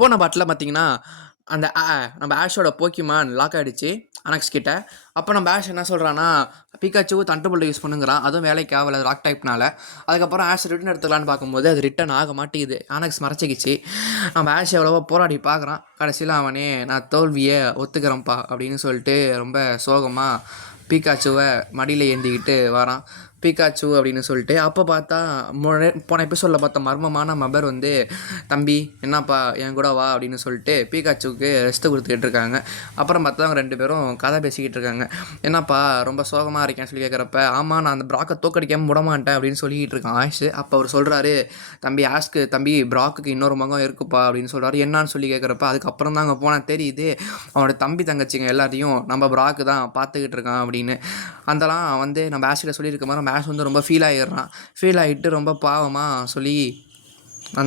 போன பாட்டில் பார்த்தீங்கன்னா அந்த நம்ம ஆஷோட போக்கிமான் லாக் ஆகிடுச்சு அனக்ஸ் கிட்ட. அப்போ நம்ம ஆஷ் என்ன சொல்கிறான்னா பிகாச்சு தண்டர்போல்ட் யூஸ் பண்ணுங்கிறான். அதுவும் வேலைக்கு ஆகலை ராக் டைப்னால. அதுக்கப்புறம் ஆஷ் ரிட்டன் எடுத்துக்கலான்னு பார்க்கும்போது அது ரிட்டன் ஆக மாட்டேங்குது. அனக்ஸ் மறைச்சிக்கிச்சு. நம்ம ஆஷ் எவ்வளவோ போராடி பார்க்குறான். கடைசியில் அவனே நான் தோல்வியை ஒத்துக்கிறேன்ப்பா அப்படின்னு சொல்லிட்டு ரொம்ப சோகமாக பீக்காச்சுவை மடியில் ஏந்திக்கிட்டு வரான். பீக்காச்சு அப்படின்னு சொல்லிட்டு அப்போ பார்த்தா போன எபிசோடில் பார்த்த மர்மமான மெம்பர் வந்து தம்பி என்னப்பா என் கூட வா அப்படின்னு சொல்லிட்டு பீக்காச்சுவுக்கு ரெஸ்ட்டு கொடுத்துக்கிட்டு இருக்காங்க. அப்புறம் பார்த்தா அவங்க 2 பேரும் கதை பேசிக்கிட்டு இருக்காங்க. என்னப்பா ரொம்ப சோகமாக இருக்கேன்னு சொல்லி கேட்குறப்ப ஆமாம் நான் அந்த ப்ராக்கை தோக்கடிக்காமல் விடமாட்டேன் அப்படின்னு சொல்லிக்கிட்டு இருக்கான் ஆஷ். அப்போ அவர் சொல்கிறாரு தம்பி ப்ராக்குக்கு இன்னொரு முகம் இருக்குப்பா அப்படின்னு சொல்கிறாரு. என்னான்னு சொல்லி கேட்குறப்ப அதுக்கப்புறம் தான் அங்கே போனால் தெரியுது அவனோட தம்பி தங்கச்சிங்க எல்லாத்தையும் நம்ம ப்ராக்கு தான் பார்த்துக்கிட்டு இருக்கான் அப்படின்னு. அதெல்லாம் வந்து நம்ம ஆஷில் சொல்லியிருக்க மாதிரி மேஷ் வந்து ரொம்ப ஃபீல் ஆகிட்டு ரொம்ப பாவமாக சொல்லி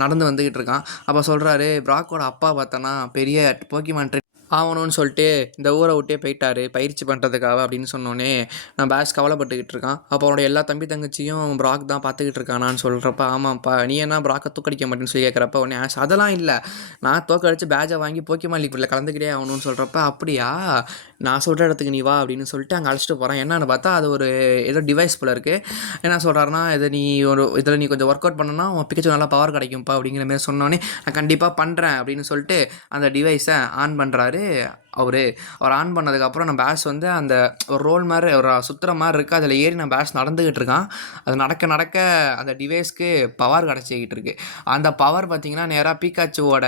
நடந்து வந்துக்கிட்டு இருக்கான். அப்போ சொல்கிறாரு ப்ராக்கோட அப்பா பார்த்தோன்னா பெரிய போக்கிமான் ஆகணும்னு சொல்லிட்டு இந்த ஊரை விட்டே போயிட்டாரு பயிற்சி பண்ணுறதுக்காக அப்படின்னு சொன்னோன்னே நான் பேஷ் கவலைப்பட்டுக்கிட்டு இருக்கான். அப்போ அவனோட எல்லா தம்பி தங்கச்சியும் ப்ராக் தான் பார்த்துக்கிட்டு இருக்கானான்னு சொல்கிறப்ப ஆமாப்பா நீ என்ன ப்ராக்கை தூக்கடிக்க மாட்டேன்னு சொல்லி கேட்குறப்ப உடனே ஆஷ் அதெல்லாம் இல்லை நான் தோக்கடிச்சு பேஜை வாங்கி போக்கிமான் லீக்கில் கலந்துக்கிட்டே ஆகணும்னு சொல்கிறப்ப அப்படியா நான் சொல்கிற இடத்துக்கு நீ வா அப்படின்னு சொல்லிட்டு அங்கே அழைச்சிட்டு போகிறான். என்னன்னு பார்த்தா அது ஒரு ஏதோ டிவைஸ் போல் இருக்குது. என்ன சொல்கிறாருன்னா இதில் நீ கொஞ்சம் ஒர்க் அவுட் பண்ணனா உன் பிக்கச்சு நல்லா பவர் கிடைக்கும்ப்பா அப்படிங்கிற மாதிரி சொன்னோன்னே நான் கண்டிப்பாக பண்ணுறேன் அப்படின்னு சொல்லிட்டு அந்த டிவைஸை ஆன் பண்ணுறாரு. அவர் ஆன் பண்ணதுக்கப்புறம் நம்ம பேஷ் வந்து அந்த ஒரு ரோல் மாதிரி ஒரு சுற்றுற மாதிரி இருக்குது. அதில் ஏறி நம்ம பேஷ் நடந்துக்கிட்டு இருக்கான். அது நடக்க அந்த டிவைஸ்க்கு பவர் கிடச்சிக்கிட்டு இருக்கு. அந்த பவர் பார்த்திங்கன்னா நேராக பீக்காச்சுவோட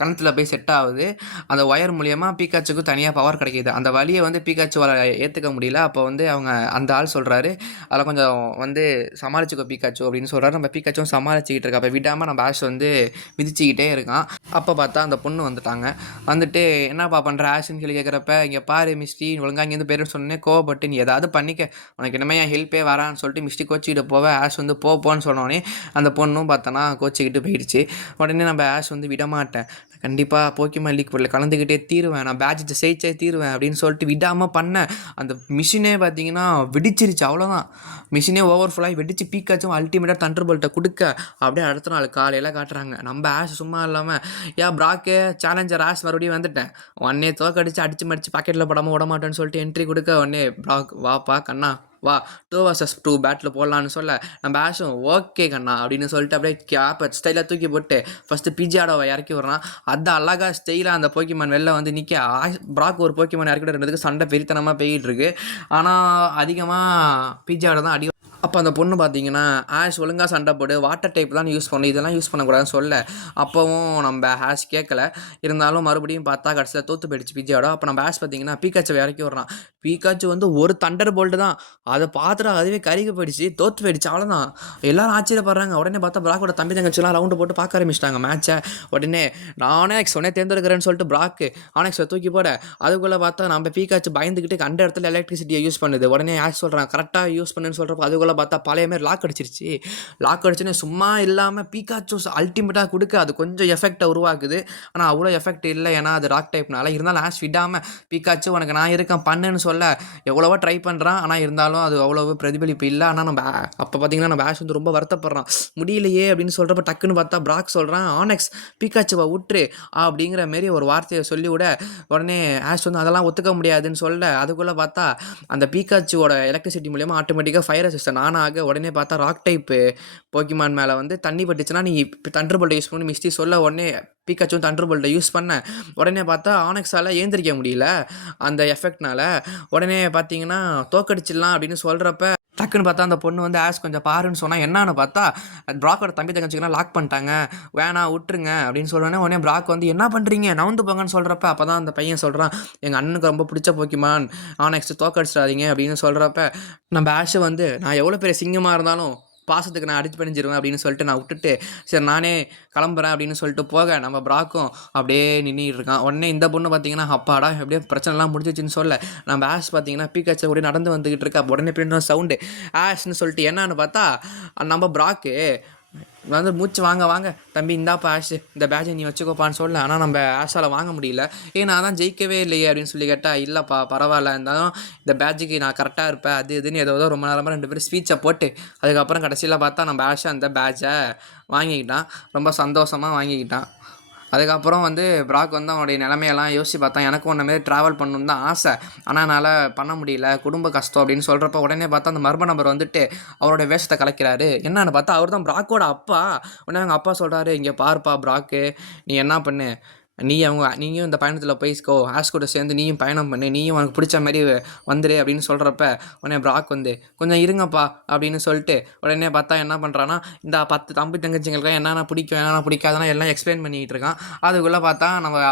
கணத்தில் போய் செட் ஆகுது. அந்த ஒயர் மூலியமாக பீக்காச்சுக்கு தனியாக பவர் கிடைக்கிது. அந்த வழியை வந்து பீக்காச்சுவால் ஏற்றுக்க முடியல. அப்போ வந்து அவங்க அந்த ஆள் சொல்கிறாரு அதில் கொஞ்சம் வந்து சமாளிச்சுக்கோ பீக்காச்சு அப்படின்னு சொல்கிறாரு. நம்ம பீக்காச்சும் சமாளிச்சுக்கிட்டு இருக்கா. அப்போ விடாமல் நம்ம பேஷ் வந்து மிதிச்சிக்கிட்டே இருக்கான். அப்போ பார்த்தா அந்த பொண்ணு வந்துட்டாங்க. வந்துட்டு என்னப்பா பண்ணுற ஆஷுன்னு சொல்லி கேட்குறப்ப இங்கே பாரு மிஸ்டி ஒழுங்காக இங்கேருந்து பேர் சொன்னே கோவப்பட்டு நீ ஏதாவது பண்ணிக்க உனக்கு இனிமேல் என் ஹெல்ப்பே வரான்னு சொல்லிட்டு மிஸ்டி கோச்சிக்கிட்டு போவ. ஆஷ் வந்து போன்னு சொன்னோடனே அந்த பொண்ணும் பார்த்தோன்னா கோச்சிக்கிட்டு போயிடுச்சு. உடனே நம்ம ஆஷ் வந்து விடமாட்டேன் கண்டிப்பாக போக்கிமான் லீக் போர்டில் கலந்துக்கிட்டே தீருவேன் நான் பேட்சை ஜெயிச்சே தீருவேன் அப்படின்னு சொல்லிட்டு விடாமல் பண்ணேன். அந்த மிஷினே பார்த்தீங்கன்னா வெடிச்சிருச்சு. அவ்வளோதான் மிஷினே ஓவர்ஃபுல்லாகி வெடிச்சு பீக்காச்சும் அல்டிமேட்டாக தண்டர்போல்ட்டை கொடுக்க அப்படியே அடுத்த நாள் காலையில் காட்டுறாங்க. நம்ம ஆஷ் சும்மா இல்லாமல் ப்ராக்கே சேலஞ்சர் ஆஷ் மறுபடியும் வந்துட்டேன் உடனே தோக்கடிச்சு அடிச்சு மடிச்சு பாக்கெட்டில் படாமல் விட மாட்டேன்னு சொல்லிட்டு என்ட்ரி கொடுக்க உடனே ப்ராக் வாப்பா கண்ணா வா 2 vs 2 பேட்டில் போடலான்னு சொல்ல நம்ம ஆஷும் ஓகே கண்ணா அப்படின்னு சொல்லிட்டு அப்படியே கேப்பை ஸ்டைலாக தூக்கி போட்டு ஃபஸ்ட்டு பிஜிஆடோவை இறக்கி விட்றான். அது அழகாக ஸ்டைலாக அந்த போக்கிமான் வெளில வந்து நிற்க ப்ராக் ஒரு போக்கிமான் இறக்கி விடுறதுக்கு சண்டை பெரித்தனமாக போய்கிட்டு இருக்கு. ஆனால் அதிகமாக பிஜிஆடோ தான் அடி. அப்போ அந்த பொண்ணு பார்த்தீங்கன்னா ஆஷ் ஒழுங்காக சண்டை போடு வாட்டர் டைப் தான் யூஸ் பண்ணு இதெல்லாம் யூஸ் பண்ணக்கூடாதுன்னு சொல்ல அப்போவும் நம்ம ஆஷ் கேட்கல. இருந்தாலும் மறுபடியும் பார்த்தா கடைசியில் தோற்று போயிடுச்சு பிஜிஆடோ. அப்போ நம்ம ஆஷ் பார்த்தீங்கன்னா பீக்காச்சை இறக்கி விட்றான். பீக்காச்சு வந்து ஒரு தண்டர் போல்ட்டு தான் அதை பார்த்துட்டு அதுவே கருகி போயிடுச்சு தோற்று போயிடுச்சு. அவ்வளோதான் எல்லாரும் ஆச்சரியப்படுறாங்க. உடனே பார்த்தா ப்ராக்கோட தம்பி தங்கச்சிலாம் ரவுண்டு போட்டு பார்க்க ஆரம்பிச்சிட்டாங்க மேட்சை. உடனே நானே சொன்னே தேர்ந்தெடுக்கிறேன்னு சொல்லிட்டு ப்ராக்கு ஆனெக்ஸை தூக்கி போட அதுக்குள்ளே பார்த்தா நம்ம பீக்காச்சு பயந்துக்கிட்டு கண்ட இடத்துல எலக்ட்ரிசிட்டியை யூஸ் பண்ணுது. உடனே ஆஷ் சொல்கிறான் கரெக்டாக யூஸ் பண்ணுன்னு சொல்கிறப்ப அதுக்குள்ளே பார்த்தா பழைய மாதிரி லாக் அடிச்சிருச்சுன்னு சும்மா இல்லாமல் பீக்காச்சு அல்டிமேட்டாக கொடுக்க அது கொஞ்சம் எஃபெக்டை உருவாக்குது. ஆனால் அவ்வளோ எஃபெக்ட் இல்லை ஏன்னா அது ராக் டைப்னால. இருந்தாலும் ஆஷ் விடாமல் பீக்காச்சு உனக்கு நான் இருக்கேன் பண்ணுன்னு சொல்ல எவ்வளவோ ட்ரை பண்ணுறான். ஆனால் இருந்தாலும் அது அவ்வளவு பிரதிபலிப்பு இல்லை. ஆனால் நம்ம அப்போ பார்த்தீங்கன்னா நம்ம ஆஷ் வந்து ரொம்ப வருத்தப்படுறான் முடியலையே அப்படின்னு சொல்கிறப்ப டக்குன்னு பார்த்தா ப்ராக் சொல்கிறான் ஆனெக்ஸ் பீக்காச்சுவை விட்டுரு அப்படிங்கிற மாரி ஒரு வார்த்தையை சொல்லி விட உடனே ஆஷ் வந்து அதெல்லாம் ஒத்துக்க முடியாதுன்னு சொல்ல அதுக்குள்ளே பார்த்தா அந்த பீக்காச்சுவோட எலக்ட்ரிசிட்டி மூலியமாக ஆட்டோமேட்டிக்காக ஃபயர் ரெசிஸ்டன்ட் ஆக உடனே பார்த்தா ராக் டைப்பு போக்கிமான் மேலே வந்து தண்ணி பட்டுச்சுன்னா நீ இப்போ தண்டர்போல்ட்டை யூஸ் பண்ணி மிஸ்டி சொல்ல உடனே பீக்காச்சும் தண்டர்போல்ட்டை யூஸ் பண்ண உடனே பார்த்தா ஆனெக்ஸால் ஏந்திரிக்க முடியல அந்த எஃபெக்ட்னால. உடனே பார்த்தீங்கன்னா தோக்கடிச்சிடலாம் அப்படின்னு சொல்கிறப்ப டக்குன்னு பார்த்தா அந்த பொண்ணு வந்து ஆஷ் கொஞ்சம் பாருன்னு சொன்னால் என்னன்னு பார்த்தா ப்ராக்கோட தம்பி தங்கச்சிங்கன்னா லாக் பண்ணிட்டாங்க வேணாம் விட்டுருங்க அப்படின்னு சொல்கிறோன்னே உடனே ப்ராக் வந்து என்ன பண்ணுறீங்க நவுந்து போங்கன்னு சொல்கிறப்ப அப்போ தான் அந்த பையன் சொல்கிறான் எங்கள் அண்ணனுக்கு ரொம்ப பிடிச்ச போக்கிமான் ஆனெக்ஸ் தோக்கடிச்சிடாதீங்க அப்படின்னு சொல்கிறப்ப நம்ம ஆஷை வந்து நான் எவ்வளோ பெரிய சிங்கமாக இருந்தாலும் பாசத்துக்கு நான் அடிச்சு பண்ணிச்சிருவேன் அப்படின்னு சொல்லிட்டு நான் விட்டுட்டு சரி நானே கிளம்புறேன் அப்படின்னு சொல்லிட்டு போக நம்ம ப்ராக்கும் அப்படியே நின்றுட்டு இருக்கான். உடனே இந்த பொண்ணு பார்த்தீங்கன்னா அப்பாடா எப்படியே பிரச்சனைலாம் முடிஞ்சிச்சுன்னு சொல்ல நம்ம ஆஷ் பார்த்தீங்கன்னா பீக்காச்சை கூட நடந்து வந்துக்கிட்டு இருக்கா. உடனே பின்னாடி சவுண்டு ஆஷ்னு சொல்லிட்டு என்னன்னு பார்த்தா நம்ம ப்ராக்கு வந்து மூச்சு வாங்க தம்பி இந்தாப்பா ஆஷ் இந்த பேட்சை நீ வச்சுக்கோப்பான்னு சொல்ல. ஆனால் நம்ம ஆஷால் வாங்க முடியல ஏன்னா அதான் ஜெயிக்கவே இல்லையே அப்படின்னு சொல்லி கேட்டால் இல்லைப்பா பரவாயில்ல இருந்தாலும் இந்த பேட்சுக்கு நான் கரெக்டாக இருப்பேன் அது இதுன்னு ஏதோ ரொம்ப நேரமாக 2 பேரும் ஸ்பீச்சை போட்டு அதுக்கப்புறம் கடைசியில் பார்த்தா நம்ம ஆஷை அந்த பேட்சை வாங்கிக்கிட்டான். ரொம்ப சந்தோஷமாக வாங்கிக்கிட்டான். அதுக்கப்புறம் வந்து ப்ராக் வந்து அவனுடைய நிலைமையெல்லாம் யோசிச்சு பார்த்தா, எனக்கும் உன்ன மாரி ட்ராவல் பண்ணணும்னு தான் ஆசை. ஆனா என்னால பண்ண முடியல. குடும்ப கஷ்டம் அப்படின்னு சொல்றப்ப, உடனே பார்த்தா அந்த மர்ம நபர் வந்துட்டு அவரோட வேஷத்த கலைக்கிறாரு. என்னன்னு பார்த்தா, அவர் தான் ப்ராக்கோட அப்பா. உடனே அவங்க அப்பா சொல்றாரு, "இங்க பாருப்பா ப்ராக்கு, நீ என்ன பண்ணு, நீயும் இந்த பயணத்துல போய்க்கோ. ஆஷ் கூட சேர்ந்து நீயும் பயணம் பண்ணு. நீயும் உனக்கு பிடிச்ச மாரி வந்துரு" அப்படின்னு சொல்றப்ப, உடனே ப்ராக் வந்து, "கொஞ்சம் இருங்கப்பா" அப்படின்னு சொல்லிட்டு, உடனே பார்த்தா என்ன பண்றான்னா, இந்த 10 தம்பி தங்கச்சிங்களுக்குலாம் என்னென்ன பிடிக்கும், என்னென்ன பிடிக்காதுன்னு எல்லாம் எக்ஸ்பிளைன் பண்ணிட்டு இருக்கான். அதுக்குள்ள பார்த்தா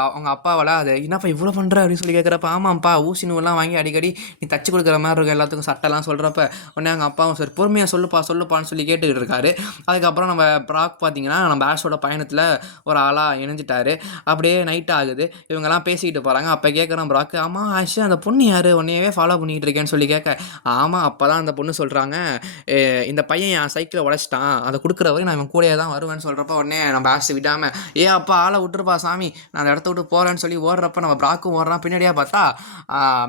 அவங்க அப்பாவால அது, "என்னப்பா இவ்வளோ பண்ற?" அப்படின்னு சொல்லி கேட்குறப்ப, "ஆமாம்ப்பா, ஊசி நூல்லாம் வாங்கி அடிக்கடி நீ தச்சு கொடுக்குற மாதிரி இருக்கும் எல்லாத்துக்கும் சட்டைலாம்" சொல்றப்ப, உடனே அவங்க அப்பாவும் சரி பொறுமையா சொல்லுப்பா சொல்லுப்பான்னு சொல்லி கேட்டுக்கிட்டு இருக்காரு. அதுக்கப்புறம் நம்ம ப்ராக் பார்த்தீங்கன்னா, நம்ம ஆஷோட பயணத்துல ஒரு ஆளா இணைஞ்சிட்டாரு. அப்படியே நைட் ஆகுது. இவங்கலாம் பேசிக்கிட்டு போறாங்க. அப்ப கேட்குறான் ப்ராக், "ஆமா ஆஷ், அந்த பொண்ணு யாரு? உன்னையவே ஃபாலோ பண்ணிட்டு இருக்கேன்னு" சொல்லி கேட்க, ஆமா அப்பதான் அந்த பொண்ணு சொல்றாங்க, "எ இந்த பையன் என் சைக்கிள உடைச்சிட்டான். அத குடுக்குற வரையும் நான் இவன் கூடயே தான் வருவேன்னு" சொல்றப்ப, உடனே நம்ம ஆஷ் விடாம, அப்பா ஆள விட்டுருப்பா சாமி, நான் அந்த இடத்த விட்டு போறேன்னு சொல்லி ஓடுறப்ப, நம்ம ப்ராக்கும் ஓடுறான். பின்னாடியே பார்த்தா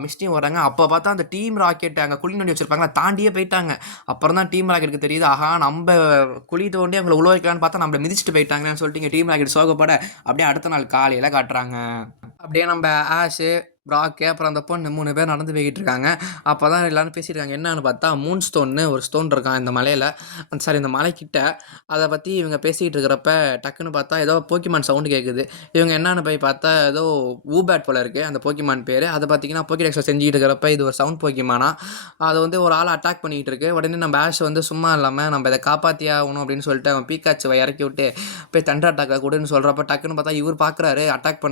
மிஸ்டியும் ஓடுறாங்க. அப்ப பார்த்தா அந்த டீம் ராக்கெட் அங்க குழி நோண்டி வச்சிருப்பாங்களா, தாண்டியே போயிட்டாங்க. அப்புறம் தான் டீம் ராக்கெட்டுக்கு தெரியுது, ஆஹா நம்ப குழி தோண்டி அவங்கள உழ வைக்கலான்னு பார்த்தா நம்மள மிதிச்சுட்டு போயிட்டாங்கன்னு சொல்லிட்டு இங்க டீம் ராக்கெட் சோகப்பட, அப்படியே அடுத்த நாள் காலையில காட்டுறாங்க. அப்படியே நம்ம ஆஷு, ப்ராக்கு, அப்புறம் அந்த பொண்ணு 3 பேர் நடந்து போய்கிட்டு இருக்காங்க. அப்பதான் எல்லாரும் பேசிட்டு இருக்காங்க. என்னன்னு பார்த்தா, மூன் ஸ்டோன்னு ஒரு ஸ்டோன் இருக்காம் இந்த மலையில. சாரி இந்த மலைக்கிட்ட. அத பத்தி இவங்க பேசிக்கிட்டு இருக்கிறப்ப, டக்குன்னு பார்த்தா ஏதோ போக்கிமான் சவுண்ட் கேட்குது. இவங்க என்னான்னு போய் பார்த்தா, ஏதோ வூபேட் போல இருக்கு அந்த போக்கிமான் பேரு. அத பார்த்தீங்கன்னா, போக்கிடெக்ஸ்ல செஞ்சுட்டு இருக்கிறப்ப, இது ஒரு சவுண்ட் போக்கிமானா. அது வந்து ஒரு ஆள அட்டாக் பண்ணிட்டு இருக்கு. உடனே நம்ம ஆஷ் வந்து சும்மா இல்லாம, நம்ம இத காப்பாத்தியே ஆகணும் அப்படின்னு சொல்லிட்டு, அவன் பீக்காச்சுவ இறக்கி விட்டு, போய் தண்டர் அட்டாக்க குடுன்னு சொல்றப்ப, டக்குன்னு பார்த்தா இவர் பார்க்குறாரு, அட்டாக்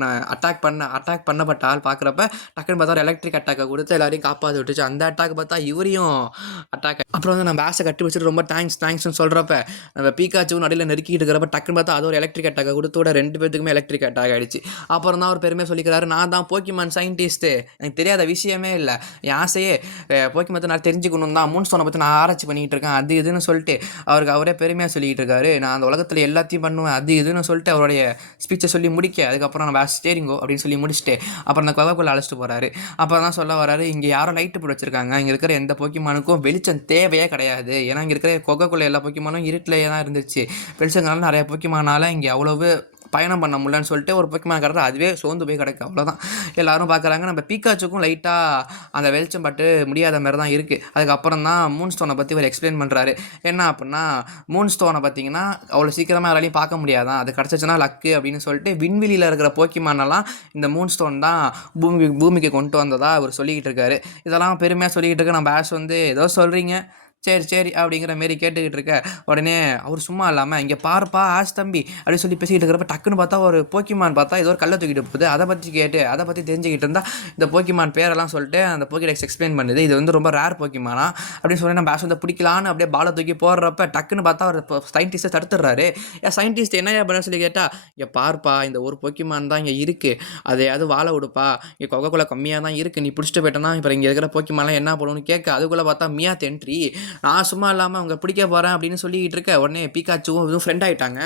பண்ணப்பட்ட ஆள் பார்க்குறப்ப, டக்குன்னு பார்த்தா ஒரு எலக்ட்ரிக் அட்டாக்கை கொடுத்து எல்லாரையும் காப்பாற்றி விட்டுச்சு. அந்த அட்டாக் பார்த்தா இவரையும் அட்டாக். அப்புறம் வந்து நம்ம ஆசை கட்டி வச்சுட்டு ரொம்ப தேங்க்ஸ்னு சொல்கிறப்ப, நம்ம பீக்காச்சுவும் நடுவில் நெருக்கிட்டு இருக்கிறப்ப, டக்குன்னு பார்த்தா அது ஒரு எலக்ட்ரிக் அட்டாக்கை கொடுத்து விட 2 பேத்துக்குமே எலக்ட்ரிக் அட்டாக் ஆகிடுச்சு. அப்புறம் தான் அவர் பெருமையாக சொல்லிக்கிறாரு, நான் தான் போக்கிமான் சயின்டிஸ்ட்டு, எனக்கு தெரியாத விஷயமே இல்லை, என் ஆசையே போக்கிமான் நான் தெரிஞ்சுக்கணும் தான், மூன் ஸ்டோனை பற்றி நான் ஆராய்ச்சி பண்ணிக்கிட்டு இருக்கேன், அது இதுன்னு சொல்லிட்டு அவருக்கு அவரே பெருமையாக சொல்லிக்கிட்டு இருக்காரு. நான் அந்த உலகத்தில் எல்லாத்தையும் பண்ணுவேன், அது இதுன்னு சொல்லிட்டு அவருடைய ஸ்பீச்சை சொல்லி முடிக்க, அதுக்கப்புறம் நம்ம ஸ்டேரிங்கோ அப்படின்னு சொல்லி முடிச்சுட்டு, அப்புறம் அந்த குகைக்குள்ள அழைச்சிட்டு போறாரு. அப்போ தான் சொல்ல வராரு, இங்கே யாரோ லைட்டு போட்டு வச்சிருக்காங்க, இங்கே இருக்கிற எந்த போக்கிமானுக்கும் வெளிச்சம் தேவையே கிடையாது, ஏன்னா இங்கே இருக்கிற குகைக்குள்ள எல்லா போக்கிமானும் இருட்டிலேயே தான் இருந்துச்சு, வெளிச்சங்கால நிறைய போக்கிமானால இங்கே அவ்வளவு பயணம் பண்ண முடியலன்னு சொல்லிட்டு ஒரு போக்கிமான் கிடக்கு, அதுவே சோர்ந்து போய் கிடக்கு. அவ்வளோதான் எல்லாரும் பார்க்குறாங்க. நம்ம பீக்காச்சுக்கும் லைட்டாக அந்த வெளிச்சம் பட்டு முடியாத மாதிரி தான் இருக்குது. அதுக்கப்புறம் தான் மூன் ஸ்டோனை பற்றி ஒரு எக்ஸ்பிளைன் பண்ணுறாரு. என்ன அப்படின்னா, மூன் ஸ்டோனை பார்த்தீங்கன்னா அவ்வளோ சீக்கிரமாக யாராலையும் பார்க்க முடியாதான், அது கிடச்சிச்சுன்னா லக்கு அப்படின்னு சொல்லிட்டு விண்வெளியில் இருக்கிற போக்கிமானெல்லாம் இந்த மூன் ஸ்டோன் தான் பூமிக்கு கொண்டு வந்ததா அவர் சொல்லிக்கிட்டு இருக்காரு. இதெல்லாம் பெருமையாக சொல்லிக்கிட்டு இருக்க நம்ம ஆஷ் வந்து, ஏதோ சொல்கிறீங்க சரி அப்படிங்கிற மாரி கேட்டுக்கிட்டு இருக்க, உடனே அவர் சும்மா இல்லாமல், இங்கே பாருப்பா ஆஷ் தம்பி அப்படின்னு சொல்லி பேசிக்கிட்டு இருக்கிறப்ப, டக்குன்னு பார்த்தா ஒரு போக்கிமான் பார்த்தா ஏதோ ஒரு கல்லை தூக்கிட்டு போகுது. அதை பற்றி தெரிஞ்சுக்கிட்டு இருந்தால் இந்த போக்கிமான் பேரெல்லாம் சொல்லிட்டு அந்த போக்கிடெக்ஸ் எக்ஸ்பிளைன் பண்ணுது. இது வந்து ரொம்ப ரேர் போக்கிமானா அப்படின்னு சொல்லி நம்ம ஆஷ் வந்து பிடிக்கலான்னு அப்படியே பாலை தூக்கி போடுறப்ப, டக்குன்னு பார்த்தா அவர் சயின்டிஸ்ட்டை தடுத்துடுறாரு. சயின்டிஸ்ட் என்ன பண்ண சொல்லி கேட்டால், இங்கே பார்ப்பா இந்த ஒரு போக்கிமான் தான் இங்கே இருக்குது, அதையாவது வாழ விடுப்பா, இங்கே கொகைக்குள்ள கம்மியாக தான் இருக்குது, நீ பிடிச்சிட்டு போயிட்டேன்னா இப்போ இங்கே இருக்கிற போக்கிமான்லாம் என்ன பண்ணுன்னு கேட்க, அதுக்குள்ளே பார்த்தா மியாத் என்ட்ரி. நான் சும்மா இல்லாமல் அவங்க பிடிக்க போகிறேன் அப்படின்னு சொல்லிக்கிட்டு இருக்க, உடனே பீக்காச்சுவும் இதுவும் ஃப்ரெண்ட் ஆகிட்டாங்க.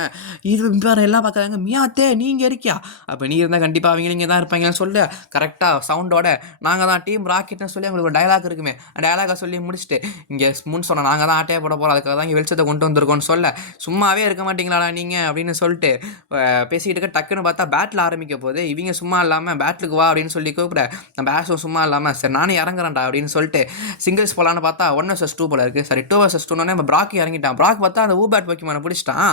இது வேறு எல்லாம் பார்க்குறாங்க, மியாத்தே நீங்கள் இருக்கியா, அப்போ நீ இருந்தால் கண்டிப்பாக அவங்க இங்கே தான் இருப்பாங்கன்னு சொல்ல, கரெக்டாக சவுண்டோட நாங்கள் தான் டீம் ராக்கெட்னு சொல்லி அவங்களுக்கு ஒரு டயலாக் இருக்குமே, டயலாகை சொல்லி முடிச்சுட்டு, இங்கே முன் சொன்ன நாங்கள் தான் ஆட்டையாக போட போகிறோம், அதுக்காக தான் இங்கே வெளிச்சத்தை கொண்டு வந்திருக்கோன்னு சொல்ல, சும்மாவே இருக்க மாட்டீங்களாடா நீங்கள் அப்படின்னு சொல்லிட்டு பேசிக்கிட்டு இருக்க, டக்குன்னு பார்த்தா பேட்டில் ஆரம்பிக்க போது, இவங்க சும்மா இல்லாமல் பேட்டிலுக்கு வா அப்படின்னு சொல்லி கூப்பிட, நம்ம பேட்ஸும் சும்மா இல்லாமல் சரி நானே இறங்குறேன்டா அப்படின்னு சொல்லிட்டு சிங்கிள்ஸ் போகலான்னு பார்த்தா 1 vs 2 போல இருக்குது. சரி 2 vs 2 நம்ம ப்ராக் இறங்கிட்டான். ப்ராக் பார்த்தா அந்த ஊபேட் போக்கிமானை பிடிச்சிட்டான்.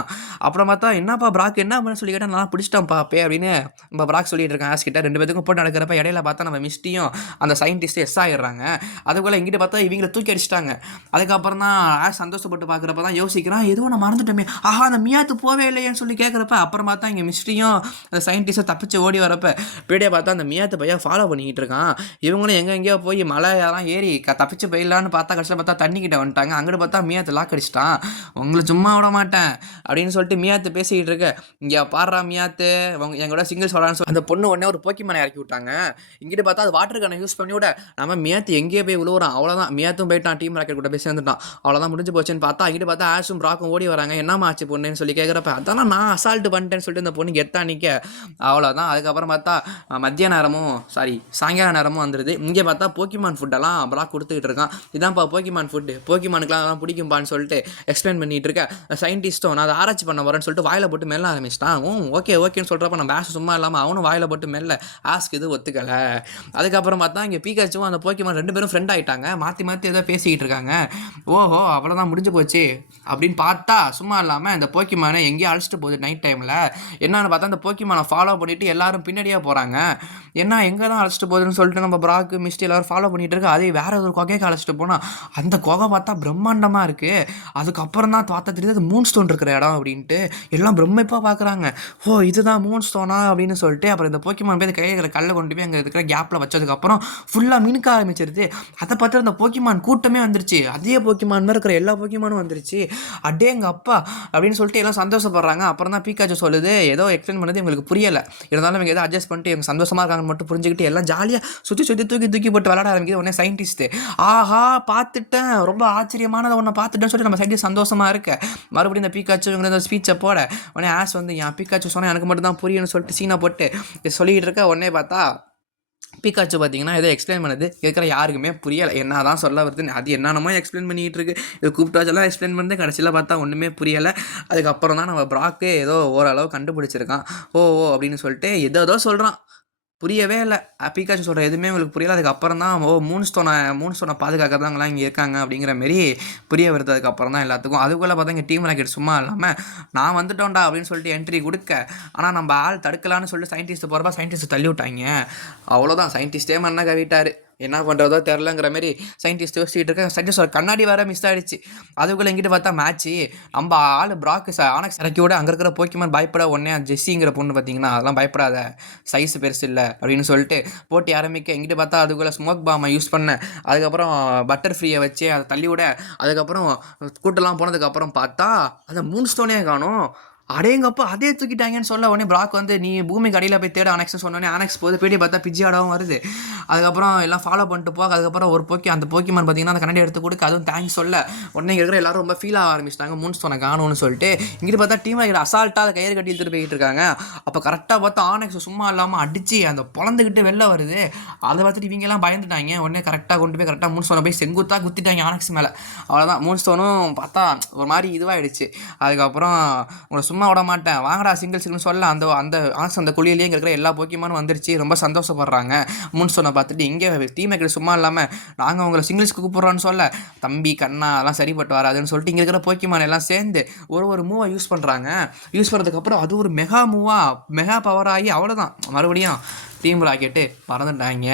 அப்புறம் பார்த்தா என்னப்பா ப்ராக் என்ன பண்ண சொல்லி கேட்டால், நான் பிடிச்சிட்டான்ப்பா அப்பே அப்படின்னு நம்ம ப்ராக் சொல்லிட்டு இருக்கேன் ஆஷ் கிட்ட. 2 பேத்துக்கும் போட்டு நடக்கிறப்ப இடையில பார்த்தா நம்ம மிஸ்டியும் அந்த சயின்டிஸ்ட் எஸ் ஆகிடுறாங்க. அதுக்குள்ளே இங்கிட்ட பார்த்தா இவங்களை தூக்கி அடிச்சிட்டாங்க. அதுக்கப்புறம் தான் ஆஷ் சந்தோஷப்பட்டு பார்க்குறப்ப தான் யோசிக்கிறான், எதுவும் நான் மறந்துட்டோமே, ஆஹா அந்த மியாத்து போவே இல்லையேன்னு சொல்லி கேட்குறப்ப, அப்புறம் பார்த்தா இங்கே மிஸ்டியும் அந்த சயின்டிஸ்ட்டை தப்பிச்சு ஓடி வரப்ப பீடியை பார்த்தா அந்த மியாத்து பையன் ஃபாலோ பண்ணிக்கிட்டு இருக்கான். இவங்களும் எங்கெங்கேயோ போய் மலையெல்லாம் ஏறி தப்பிச்சு போயிடலான்னு பார்த்தா கடைசியில் பார்த்தா தண்ணிக்கிட்ட வந்துட்டாங்க. அங்கிட்டு பார்த்தா மியாத்து லாக் அடிச்சிட்டான். உங்களை சும்மா விட மாட்டேன் அப்படின்னு சொல்லிட்டு மியாத்து பேசிக்கிட்டு இருக்க, இங்கே பாடுறா மியாத்து எங்களோட சிங்கிள்ஸ் வரான்னு சொல்லி அந்த பொண்ணு உடனே ஒரு போக்கிமானை இறக்கி விட்டாங்க. இங்கிட்டு பார்த்தா அது வாட்டர் கனை யூஸ் பண்ணி விட நம்ம மியாத்து எங்கேயே போய் விழுவுறான். அவ்வளோதான் மியாத்தும் போயிட்டான், டீம் ராக்கெட் கூட போய் சேர்ந்துட்டான். அவ்வளோதான் முடிஞ்சு போச்சுன்னு பார்த்தா அங்கிட்டு பார்த்தா ஆஷும் ப்ராக்கும் ஓடி வராங்க. என்னம்மா ஆச்சு பொண்ணுன்னு சொல்லி கேட்குறப்ப, அதெல்லாம் நான் அசால்ட்டு பண்ணிட்டேன்னு சொல்லிட்டு இந்த பொண்ணு கெத்தா நிற்க, அவ்வளோதான். அதுக்கப்புறம் பார்த்தா மத்திய நேரமும் சாயங்கால நேரமும் வந்துடுது. இங்கே பார்த்தா போக்கிமான் ஃபுட்டெல்லாம் ப்ராக் கொடுத்துக்கிட்டு இருக்கான். இதான்ப்பா போக்கிமான் ஃபுட்டு, போக்கிமானுக்குலாம் அதெல்லாம் பிடிக்கும்பான்னு சொல்லிட்டு எக்ஸ்பிளைன் பண்ணிட்டு இருக்க, சயின்டிஸ்ட்டும் நான் அதை ஆராய்ச்சி பண்ண வரேன்னு சொல்லிட்டு வாயில் போட்டு மெல்ல ஆரம்பிச்சிட்டான். ஓகே ஓகேன்னு சொல்கிறப்ப நம்ம ஆஷ் சும்மா இல்லாமல் அவனும் வாயில் போட்டு மெல்ல ஆஸ்க்கு இது ஒத்துக்கலை. அதுக்கப்புறம் பார்த்தா இங்கே பீக்காச்சும் அந்த போக்கிமான் 2 பேரும் ஃப்ரெண்ட் ஆகிட்டாங்க. மாற்றி மாற்றி ஏதோ பேசிக்கிட்டு இருக்காங்க. ஓஹோ அவ்வளோதான் முடிஞ்சு போச்சு அப்படின்னு பார்த்தா சும்மா இல்லாமல் இந்த போக்கிமானை எங்கேயோ அழைச்சிட்டு போகுது நைட் டைமில். என்னன்னு பார்த்தா அந்த போக்கிமானை ஃபாலோ பண்ணிவிட்டு எல்லாரும் பின்னாடியே போகிறாங்க. என்ன எங்கே தான் அழைச்சிட்டு போகுதுன்னு சொல்லிட்டு நம்ம பிராக்கு மிஸ்டி எல்லாரும் ஃபாலோ பண்ணிகிட்டு இருக்கு. அதே வேற ஒரு குகைக்கு அழைச்சிட்டு போனால் அந்த குகை பார்த்தா பிரம்மாண்டமாக இருக்குது. அதுக்கப்புறம் தான் பார்த்தா தெரியுது அது மூன் ஸ்டோன் இருக்கிற இடம் அப்படின்ட்டு எல்லாம் பிரமிப்பாக பார்க்குறாங்க. ஓ இதுதான் மூன் ஸ்டோனா அப்படின்னு சொல்லிட்டு அப்புறம் இந்த போக்கிமான் போய் கையில் இருக்கிற கல்லை கொண்டு போய் அங்கே இருக்கிற கேப்பில் வச்சதுக்கப்புறம் ஃபுல்லாக மினுக்க ஆரம்பிச்சிருது. அதை பார்த்து அந்த போக்கிமான் கூட்டமே வந்துருச்சு. அதே போக்கிமான் மாதிரி இருக்கிற எல்லா போக்கிமானும் வந்துருச்சு. அடே எங்கள் அப்பா அப்படின்னு சொல்லிட்டு எல்லாம் சந்தோஷப்படுறாங்க. அப்புறம் தான் பீக்காச்சு சொல்லுது ஏதோ எக்ஸ்பிளைன் பண்ணது எங்களுக்கு புரியலை, இருந்தாலும் இவங்க ஏதோ அட்ஜஸ்ட் பண்ணிட்டு இவங்க சந்தோஷமாக இருக்காங்கன்னு மட்டும் புரிஞ்சுக்கிட்டு எல்லாம் ஜாலியாக சுற்றி தூக்கி போட்டு விளாட ஆரம்பிக்குது. உடனே சயின்டிஸ்ட்டு ஆஹா பார்த்துட்டேன் ரொம்ப ஆச்சரியமானதை ஒன்று பார்த்துட்டேன்னு சொல்லி நம்ம சயின்டிஸ்ட் சந்தோஷமாக இருக்க மறுபடியும் இந்த பீக்காச்சு இவங்க ஸ்பீச்சை போட உடனே ஆஷ் வந்து என் பீக்காச்சு சொன்னால் எனக்கு மட்டும் தான் புரியும்னு சொல்லிட்டு சீனா போட்டு சொல்லிக்கிட்டு இருக்க. உடனே பார்த்தா பீக்காச்சு பார்த்தீங்கன்னா ஏதோ எக்ஸ்பிளைன் பண்ணது இருக்கிற யாருக்குமே புரியலை. என்ன தான் சொல்ல வருதுன்னு அது என்னென்னமோ எக்ஸ்பிளைன் பண்ணிக்கிட்டு இருக்கு. இது கூப்பிட்டாச்செல்லாம் எக்ஸ்பிளைன் பண்ணி கடைசியில் பார்த்தா ஒன்றுமே புரியலை. அதுக்கப்புறம் தான் நம்ம பிராக்கு ஏதோ ஓரளவு கண்டுபிடிச்சிருக்கான். ஓ அப்படின்னு சொல்லிட்டு ஏதோ சொல்கிறான். புரியவே இல்லை. பீக்காச்சு சொல்கிற எதுவுமே உங்களுக்கு புரியல. அதுக்கப்புறம் தான் மூன் ஸ்டோனை பாதுகாக்கிறதாங்களாம் இங்கே இருக்காங்க அப்படிங்கிற மாரி புரிய வருது. அதுக்கப்புறம் தான் எல்லாத்துக்கும் அதுக்குள்ளே பார்த்தா இங்கே டீம் ராக்கெட் சும்மா இல்லாமல் நான் வந்துட்டோண்டா அப்படின்னு சொல்லிட்டு என்ட்ரி கொடுக்க, ஆனால் நம்ம ஆள் தடுக்கலான்னு சொல்லிட்டு சயின்டிஸ்ட் போகிறப்ப சயின்டிஸ்ட் தள்ளி விட்டாங்க. அவ்வளோதான் சயின்டிஸ்டே மண்ணா கவிட்டார். என்ன பண்ணுறதோ தெரிலங்கிற மாரி சயின்டிஸ்ட் யோசிச்சுட்டு இருக்க. சயின்டிஸ்ட் கண்ணாடி வேறு மிஸ் ஆகிடுச்சு. அதுக்குள்ளே எங்கிட்ட பார்த்தா மேட்ச்சு நம்ம ஆள் பிராக்கு ஆனக்ஸ் இறக்கி விட அங்கே இருக்கிற போக்கிமான் பயப்பட உடனே ஜெஸ்ஸிங்கிற பொண்ணு பார்த்தீங்கன்னா அதெல்லாம் பயப்படாத சைஸ் பெருசு இல்லை அப்படின்னு சொல்லிட்டு போட்டி ஆரம்பிக்க எங்கிட்ட பார்த்தா அதுக்குள்ளே ஸ்மோக் பாமை யூஸ் பண்ண, அதுக்கப்புறம் பட்டர் ஃப்ரீயை வச்சு அதை தள்ளி விட, அதுக்கப்புறம் கூட்டெல்லாம் போனதுக்கப்புறம் பார்த்தா அந்த மூன் ஸ்டோனே காணும். அடேங்கப்பா அதே தூக்கிட்டாங்கன்னு சொல்ல உடனே பிராக் வந்து நீ பூமிக்கு அடியில் போய் தேட அனெக்ஸ் சொன்னோடனே அனெக்ஸ் போது போய்ட்டு பார்த்தா பிஜியாடாவும் வருது. அதுக்கப்புறம் எல்லாம் ஃபாலோ பண்ணிட்டு போக அதுக்கப்புறம் ஒரு அந்த போக்கிமான் பார்த்தீங்கன்னா அந்த கண்ணாடி எடுத்து கொடுக்க அதுவும் தேங்க்ஸ் சொல்ல உடனே இருக்கிற எல்லாரும் ரொம்ப ஃபீல் ஆக ஆரம்பிச்சிட்டாங்க மூன் ஸ்டோனை காணும்னு சொல்லிட்டு. இங்கிட்டு பார்த்தா டீம் ஆகிட்ட அசால்ட்டாக அதை கயிறு கட்டி எடுத்துகிட்டு போய்கிட்டு இருக்காங்க. அப்போ கரெக்டாக பார்த்தா ஆனெக்ஸ் சும்மா இல்லாமல் அடித்து அந்த பொழந்துக்கிட்டு வெளில வருது. அதை பார்த்துட்டு இவங்கெல்லாம் பயந்துட்டாங்க. உடனே கரெக்டாக கொண்டு போய் கரெக்டாக மூன் ஸ்டோனை போய் செங்குத்தாக குத்திட்டாங்க ஆனெக்ஸ் மேலே. அவ்வளோதான் மூன் ஸ்டோனும் பார்த்தா ஒரு மாதிரி இதுவாகிடுச்சு. அதுக்கப்புறம் உங்களை சும்மா விட மாட்டேன் வாங்கடா சிங்கிள்ஸ்னு சொல்ல அந்த அந்த குழியிலேயே இருக்கிற எல்லா போக்கிமானும் வந்துருச்சு. ரொம்ப சந்தோஷப்படுறாங்க மூன் ஸ்டோனை பார்த்துட்டு. இங்கே டீம் மேக்கர் சும்மா இல்லாமல் நாங்கள் உங்களை சிங்கிள்ஸ்க்கு கூப்பிட்றோன்னு சொல்ல தம்பி கண்ணா அதெல்லாம் சரிப்பட்டு வராதுன்னு சொல்லிட்டு இங்கே இருக்கிற போக்கிமான் எல்லாம் சேர்ந்து ஒரு மூவை யூஸ் பண்ணுறாங்க. யூஸ் பண்ணதுக்கப்புறம் அது ஒரு மெகா பவர் ஆகி அவ்வளோதான் மறுபடியும் டீம் ராக்கெட்டு பறந்துட்டாங்க.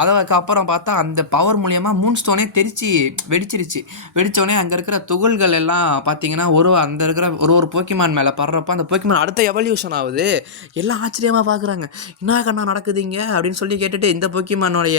அதுக்கப்புறம் பார்த்தா அந்த பவர் மூலியமாக மூன் ஸ்டோனே வெடிச்சிருச்சு. வெடித்தோடனே அங்கே இருக்கிற துகள்கள் எல்லாம் பார்த்தீங்கன்னா அந்த இருக்கிற ஒரு போக்கிமான் மேலே படுறப்ப அந்த போக்கிமான் அடுத்த எவல்யூஷன் ஆகுது. எல்லாம் ஆச்சரியமாக பார்க்குறாங்க என்ன கண்ணா நடக்குதுங்க அப்படின்னு சொல்லி கேட்டுட்டு இந்த போக்கிமானை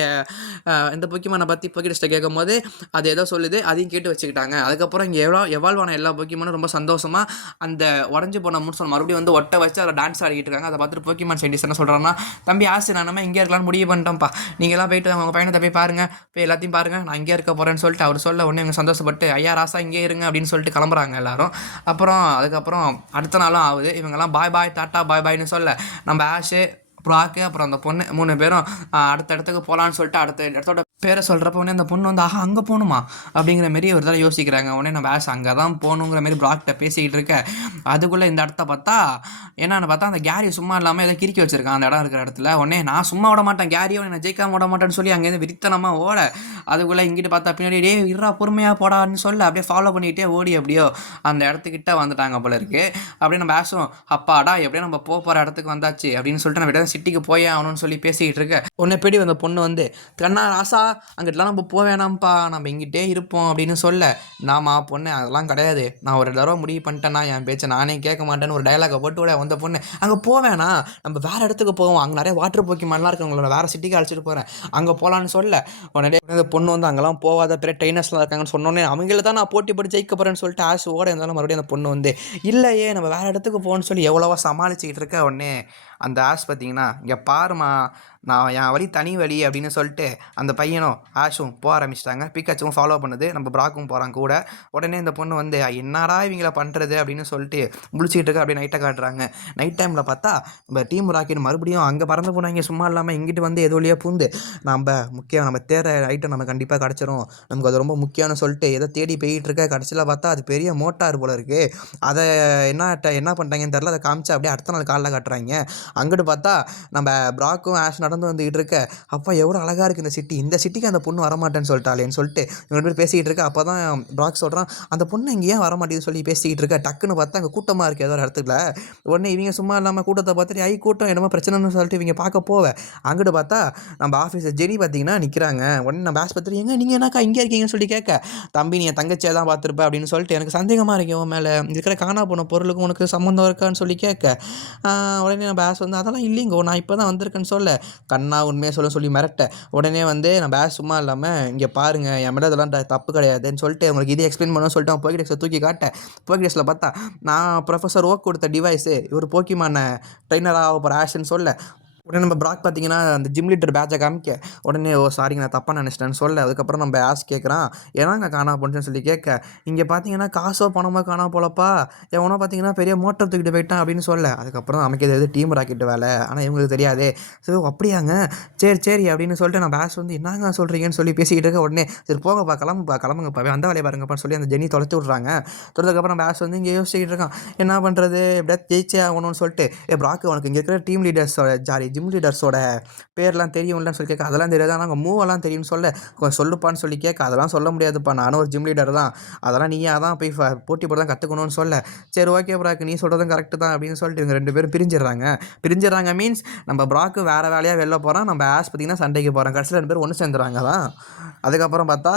பற்றி போக்கிட்ட கேட்கும் போது அது ஏதோ சொல்லுது அதையும் கேட்டு வச்சுக்கிட்டாங்க. அதுக்கப்புறம் இங்கே எவால்வ் ஆன எல்லா போக்கிமானும் ரொம்ப சந்தோஷமாக அந்த உடஞ்சி போன மூன் ஸ்டோன் மறுபடியும் வந்து ஒட்ட வச்சு அதை டான்ஸ் ஆடிக்கிட்டு இருக்காங்க. அதை பார்த்துட்டு போக்கிமான் சயின்டிஸ்ட் என்ன சொல்கிறாங்கன்னா தம்பி ஆசை நான் நம்ம இங்கே இருக்கலாம்னு முடிவு பண்ணிட்டோம்ப்பா, நீங்கள்லாம் போயிட்டு அவங்க பையனை போய் பாருங்கள், போய் எல்லாத்தையும் பாருங்கள், நான் இங்கே இருக்க போகிறேன்னு சொல்லிட்டு அவர் சொல்ல உடனே இவங்க சந்தோஷப்பட்டு ஐயா ராசா இங்கே இருங்க அப்படின்னு சொல்லிட்டு கிளம்புறாங்க எல்லாரும். அதுக்கப்புறம் அடுத்த நாளும் ஆகுது. இவங்கெல்லாம் பாய் டாட்டா பாய்னு சொல்ல நம்ம ஆஷு ப்ராக்கு அப்புறம் அந்த பொண்ணு 3 பேரும் அடுத்த இடத்துக்கு போகலான்னு சொல்லிட்டு அடுத்த இடத்தோட பேரை சொல்கிறப்ப உடனே அந்த பொண்ணு வந்து அங்கே போகணுமா அப்படிங்கிற மாரி ஒரு தடவை யோசிக்கிறாங்க. உடனே நம்ம ஆஷ் அங்கே தான் போகணுங்கிற மாரி ப்ராக்கிட்ட பேசிக்கிட்டு இருக்க. அதுக்குள்ளே இந்த இடத்த பார்த்தா என்னென்னு பார்த்தா அந்த கேரி சும்மா இல்லாமல் ஏதோ கிறுக்கி வச்சிருக்கான் அந்த இடம் இருக்கிற இடத்துல. உடனே நான் சும்மா விட மாட்டேன் கேரியும் நான் ஜெயிக்காம விட மாட்டேன்னு சொல்லி அங்கேருந்து விரித்தனமாக ஓட, அதுக்குள்ளே இங்கிட்டு பார்த்தா பின்னாடி இருறா பொறுமையாக போடான்னு சொல்ல அப்படியே ஃபாலோ பண்ணிக்கிட்டே ஓடி அப்படியோ அந்த இடத்துக்கிட்ட வந்துட்டாங்க போல இருக்கு. அப்படியே நம்ம ஆஷும் அப்பாடா எப்படியும் நம்ம போகிற இடத்துக்கு வந்தாச்சு அப்படின்னு சொல்லிட்டு நம்ம சிட்டிக்கு போயே ஆகணும்னு சொல்லி பேசிக்கிட்டு இருக்க. உன்னை பேடி வந்த பொண்ணு வந்து கண்ணா ராசா அங்கிட்டலாம் நம்ம போவேணாம்ப்பா நம்ம இங்கிட்டே இருப்போம் அப்படின்னு சொல்ல, நாமா பொண்ணு அதெல்லாம் கிடையாது, நான் ஒரு தடவை முடிவு பண்ணிட்டேன்னா என் பேச்சை நானே கேட்க மாட்டேன்னு ஒரு டைலாகை போட்டு விட வந்த பொண்ணு அங்கே போவேணா நம்ம வேறு இடத்துக்கு போவோம், அங்கே நிறைய வாட்டர் போக்கிமான்லாம் இருக்கு, உங்களோட வேறு சிட்டிக்கு அழைச்சிட்டு போகிறேன் அங்கே போகலான்னு சொல்ல, உடனே அந்த பொண்ணு வந்து அங்கெல்லாம் போகாத பெரிய ட்ரெயினர்ஸ்லாம் இருக்காங்கன்னு சொன்னோன்னே அவங்கள தான் நான் போட்டி போட்டு ஜெயிக்க போகிறேன்னு சொல்லிட்டு ஆசை ஓட இருந்தாலும் மறுபடியும் அந்த பொண்ணு வந்து இல்லையே நம்ம வேறு இடத்துக்கு போகணுன்னு சொல்லி எவ்வளோவா சமாளிச்சுக்கிட்டு இருக்க. உடனே அந்த ஆஷ் பார்த்தீங்கன்னா இங்கே பாருமா நான் என் வழி தனி வழி அப்படின்னு சொல்லிட்டு அந்த பையனும் ஆஷும் போக ஆரம்பிச்சிட்டாங்க. பிக்காச்சுவும் ஃபாலோ பண்ணுது. நம்ம ப்ராக்கும் போகிறான் கூட. உடனே இந்த பொண்ணு வந்து என்னடா இவங்கள பண்ணுறது அப்படின்னு சொல்லிட்டு முழிச்சிக்கிட்டு இருக்க. அப்படியே நைட்டை காட்டுறாங்க. நைட் டைமில் பார்த்தா நம்ம டீம் ராக்கெட் மறுபடியும் அங்கே பறந்து போனாங்க. சும்மா இல்லாமல் இங்கிட்டு வந்து ஏதோ வழியாக பூந்து நம்ம தேடுற ஐட்டம் நம்ம கண்டிப்பாக கிடச்சிரும், நமக்கு அது ரொம்ப முக்கியம்னு சொல்லிட்டு எதை தேடி போயிட்டு இருக்க. கடைசியில் பார்த்தா அது பெரிய மோட்டார் போல இருக்குது. அதை என்ன பண்ணிட்டாங்கன்னு தெரில. அதை காமிச்சு அப்படியே அடுத்த நாள் காலைல காட்டுறாங்க. அங்கிட்டு பார்த்தா நம்ம ப்ராக்கும் ஆஷ் நடந்து வந்துக்கிட்டு இருக்க. அப்பா எவ்வளோ அழகாக இருக்குது இந்த சிட்டிக்கு அந்த பொண்ணு வரமாட்டேன்னு சொல்லிட்டாளேன்னு சொல்லிட்டு இவங்க பேர் பேசிக்கிட்டு இருக்க. அப்போ தான் ப்ராக் சொல்கிறான், அந்த பொண்ணு இங்கே ஏன் வரமாட்டேன்னு சொல்லி பேசிக்கிட்டு இருக்க. டக்குன்னு பார்த்தா அங்கே கூட்டமாக இருக்குது ஏதோ ஒரு இடத்துல. உடனே இவங்க சும்மா இல்லாமல் கூட்டத்தை பார்த்துட்டு கூட்டம் என்னமோ பிரச்சனைன்னு சொல்லிட்டு இவங்க பார்க்க போவேன். அங்கிட்டு பார்த்தா நம்ம ஆஃபீஸர் ஜெனி பார்த்தீங்கன்னா நிற்கிறாங்க. உடனே நம்ம ஆஸ்பத்திரி நீங்கள் என்னக்கா இங்கே இருக்கீங்கன்னு சொல்லி கேட்க, தம்பி நீ என் தங்கச்சியை தான் பார்த்துருப்ப அப்படின்னு சொல்லிட்டு எனக்கு சந்தேகமாக இருக்கு உன் மேலே இருக்கிற காணா போன பொருளுக்கும் உனக்கு சம்மந்தம் இருக்கான்னு சொல்லி கேட்க, உடனே நம்ம ஆஸ் வந்து அதெல்லாம் இல்லைங்கோ நான் இப்போ தான் வந்திருக்கேன்னு சொல்ல, கண்ணா உண்மையை சொல்லி மிரட்ட. உடனே வந்து நம்ம ஆஸ் சும்மா இல்லாமல் இங்கே பாருங்கள் என் மேலே இதெல்லாம் தப்பு கிடையாதுன்னு சொல்லிட்டு உங்களுக்கு இது எக்ஸ்பிளைன் பண்ணணும்னு சொல்லிட்டு அவன் போக்கிடெக்ஸை தூக்கி காட்ட. போக்கிடெக்ஸில் பார்த்தா நான் ப்ரொஃபஸர் ஓக் கொடுத்த டிவைஸு இவர் போக்கிமான ட்ரெயினராக ஆக போகிற ஆஷன்னு சொல்ல. உடனே நம்ம ப்ராக் பார்த்தீங்கன்னா அந்த ஜிம் லீடர் பேட்சை காமிக்க. உடனே சாரிங்க நான் தப்பாக நினச்சிட்டேன்னு சொல்ல. அதுக்கப்புறம் நம்ம ஆஸ் கேட்குறான் ஏன்னாங்க காணா போணுச்சுன்னு சொல்லி கேட்க, இங்கே பார்த்தீங்கன்னா காசோ பணமோ காணா போலப்பா, எவனோ பார்த்தீங்கன்னா பெரிய மோட்டர் தூக்கிட்டு போயிட்டான் அப்படின்னு சொல்ல. அதுக்கப்புறம் நமக்கு எது டீம் ராக்கெட் வேலை, ஆனால் இவங்களுக்கு தெரியாது. ஸோ அப்படியாங்க, சரி அப்படின்னு சொல்லிட்டு நம்ம ஆஸ் வந்து என்னங்க சொல்கிறீங்கன்னு சொல்லி பேசிக்கிட்டு இருக்க. உடனே சரி போங்கப்பா கிளம்புங்கப்பா அந்த வேலையை பாருங்கப்பான்னு சொல்லி அந்த ஜெனி தொலைச்சி விட்றாங்க. தொலைச்சதுக்கப்புறம் நம்ம ஆஸ் வந்து இங்கே யோசிச்சுக்கிட்டு இருக்கான் என்ன பண்ணுறது, எப்படியா ஜெயிச்சே ஆகணும்னு சொல்லிட்டு. ப்ராக் உனக்கு இங்கே இருக்கிற டீம் லீடர்ஸோட ஜிம் லீடர்ஸோட பேர்லாம் தெரியும்லன்னு சொல்லி கேட்க, அதெல்லாம் தெரியாது ஆனால் நாங்கள் மூவெல்லாம் தெரியும்னு சொல்ல, சொல்லுப்பான்னு சொல்லி கேட்க, அதெல்லாம் சொல்ல முடியாதுப்பா நானும் ஒரு ஜிம் லீடர் தான், அதெல்லாம் நீயே தான் போய் போட்டி போட்டு தான் கற்றுக்கணும்னு சொல்ல. சரி ஓகே ப்ராக் நீ சொல்கிறதும் கரெக்டு தான் அப்படின்னு சொல்லிட்டு இவங்க 2 பேரும் பிரிஞ்சிடறாங்க மீன்ஸ் நம்ம ப்ராக்கு வேறு வேலையாக வெளில போகிறான், நம்ம ஆஸ் பார்த்திங்கன்னா சண்டைக்கு போகிறோம். கடைசியில் 2 பேரும் ஒன்று சேர்ந்துறாங்க தான். அதுக்கப்புறம் பார்த்தா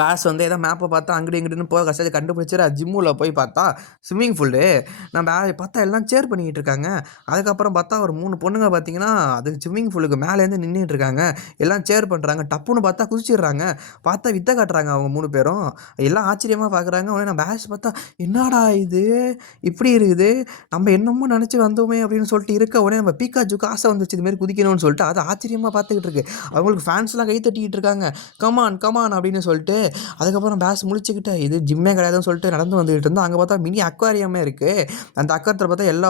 பேஸ் வந்து ஏதோ மேப்பை பார்த்தா அங்கிட்டு இங்கிட்டுன்னு போக கஷ்டத்தை கண்டுபிடிச்சிரு. ஜிம்மில் போய் பார்த்தா ஸ்விம்மிங் பூலு. நம்ம பார்த்தா எல்லாம் சேர் பண்ணிக்கிட்டு இருக்காங்க. அதுக்கப்புறம் பார்த்தா ஒரு 3 பொண்ணுங்க பார்த்தீங்கன்னா அது ஸ்விம்மிங் பூலுக்கு மேலேருந்து நின்றுட்டு இருக்காங்க. எல்லாம் சேர் பண்ணுறாங்க. டப்புன்னு பார்த்தா குதிச்சிடுறாங்க. பார்த்தா வித்தை காட்டுறாங்க அவங்க 3 பேரும். எல்லாம் ஆச்சரியமாக பார்க்குறாங்க. உடனே நம்ம பேஸ் பார்த்தா என்னடா இது இப்படி இருக்குது, நம்ம என்னமோ நினச்சி வந்தோமே அப்படின்னு சொல்லிட்டு இருக்க. உடனே நம்ம பீக்காச்சுக்கு ஆசை வந்துச்சு இதுமாரி குதிக்கணும்னு சொல்லிட்டு அது ஆச்சரியமாக பார்த்துக்கிட்டு இருக்கு. அவங்களுக்கு ஃபேன்ஸ்லாம் கை தட்டிக்கிட்டு இருக்காங்க. கமான் அப்படின்னு சொல்லிட்டு. அதுக்கப்புறம் பேஸ் முழிச்சுக்கிட்டு இது ஜிம்மே கிடையாதுன்னு சொல்லிட்டு நடந்து வந்துகிட்டு இருந்தோம். அங்கே பார்த்தா மினி அக்வாரியமே இருக்குது. அந்த அக்வாரியத்தில் பார்த்தா எல்லா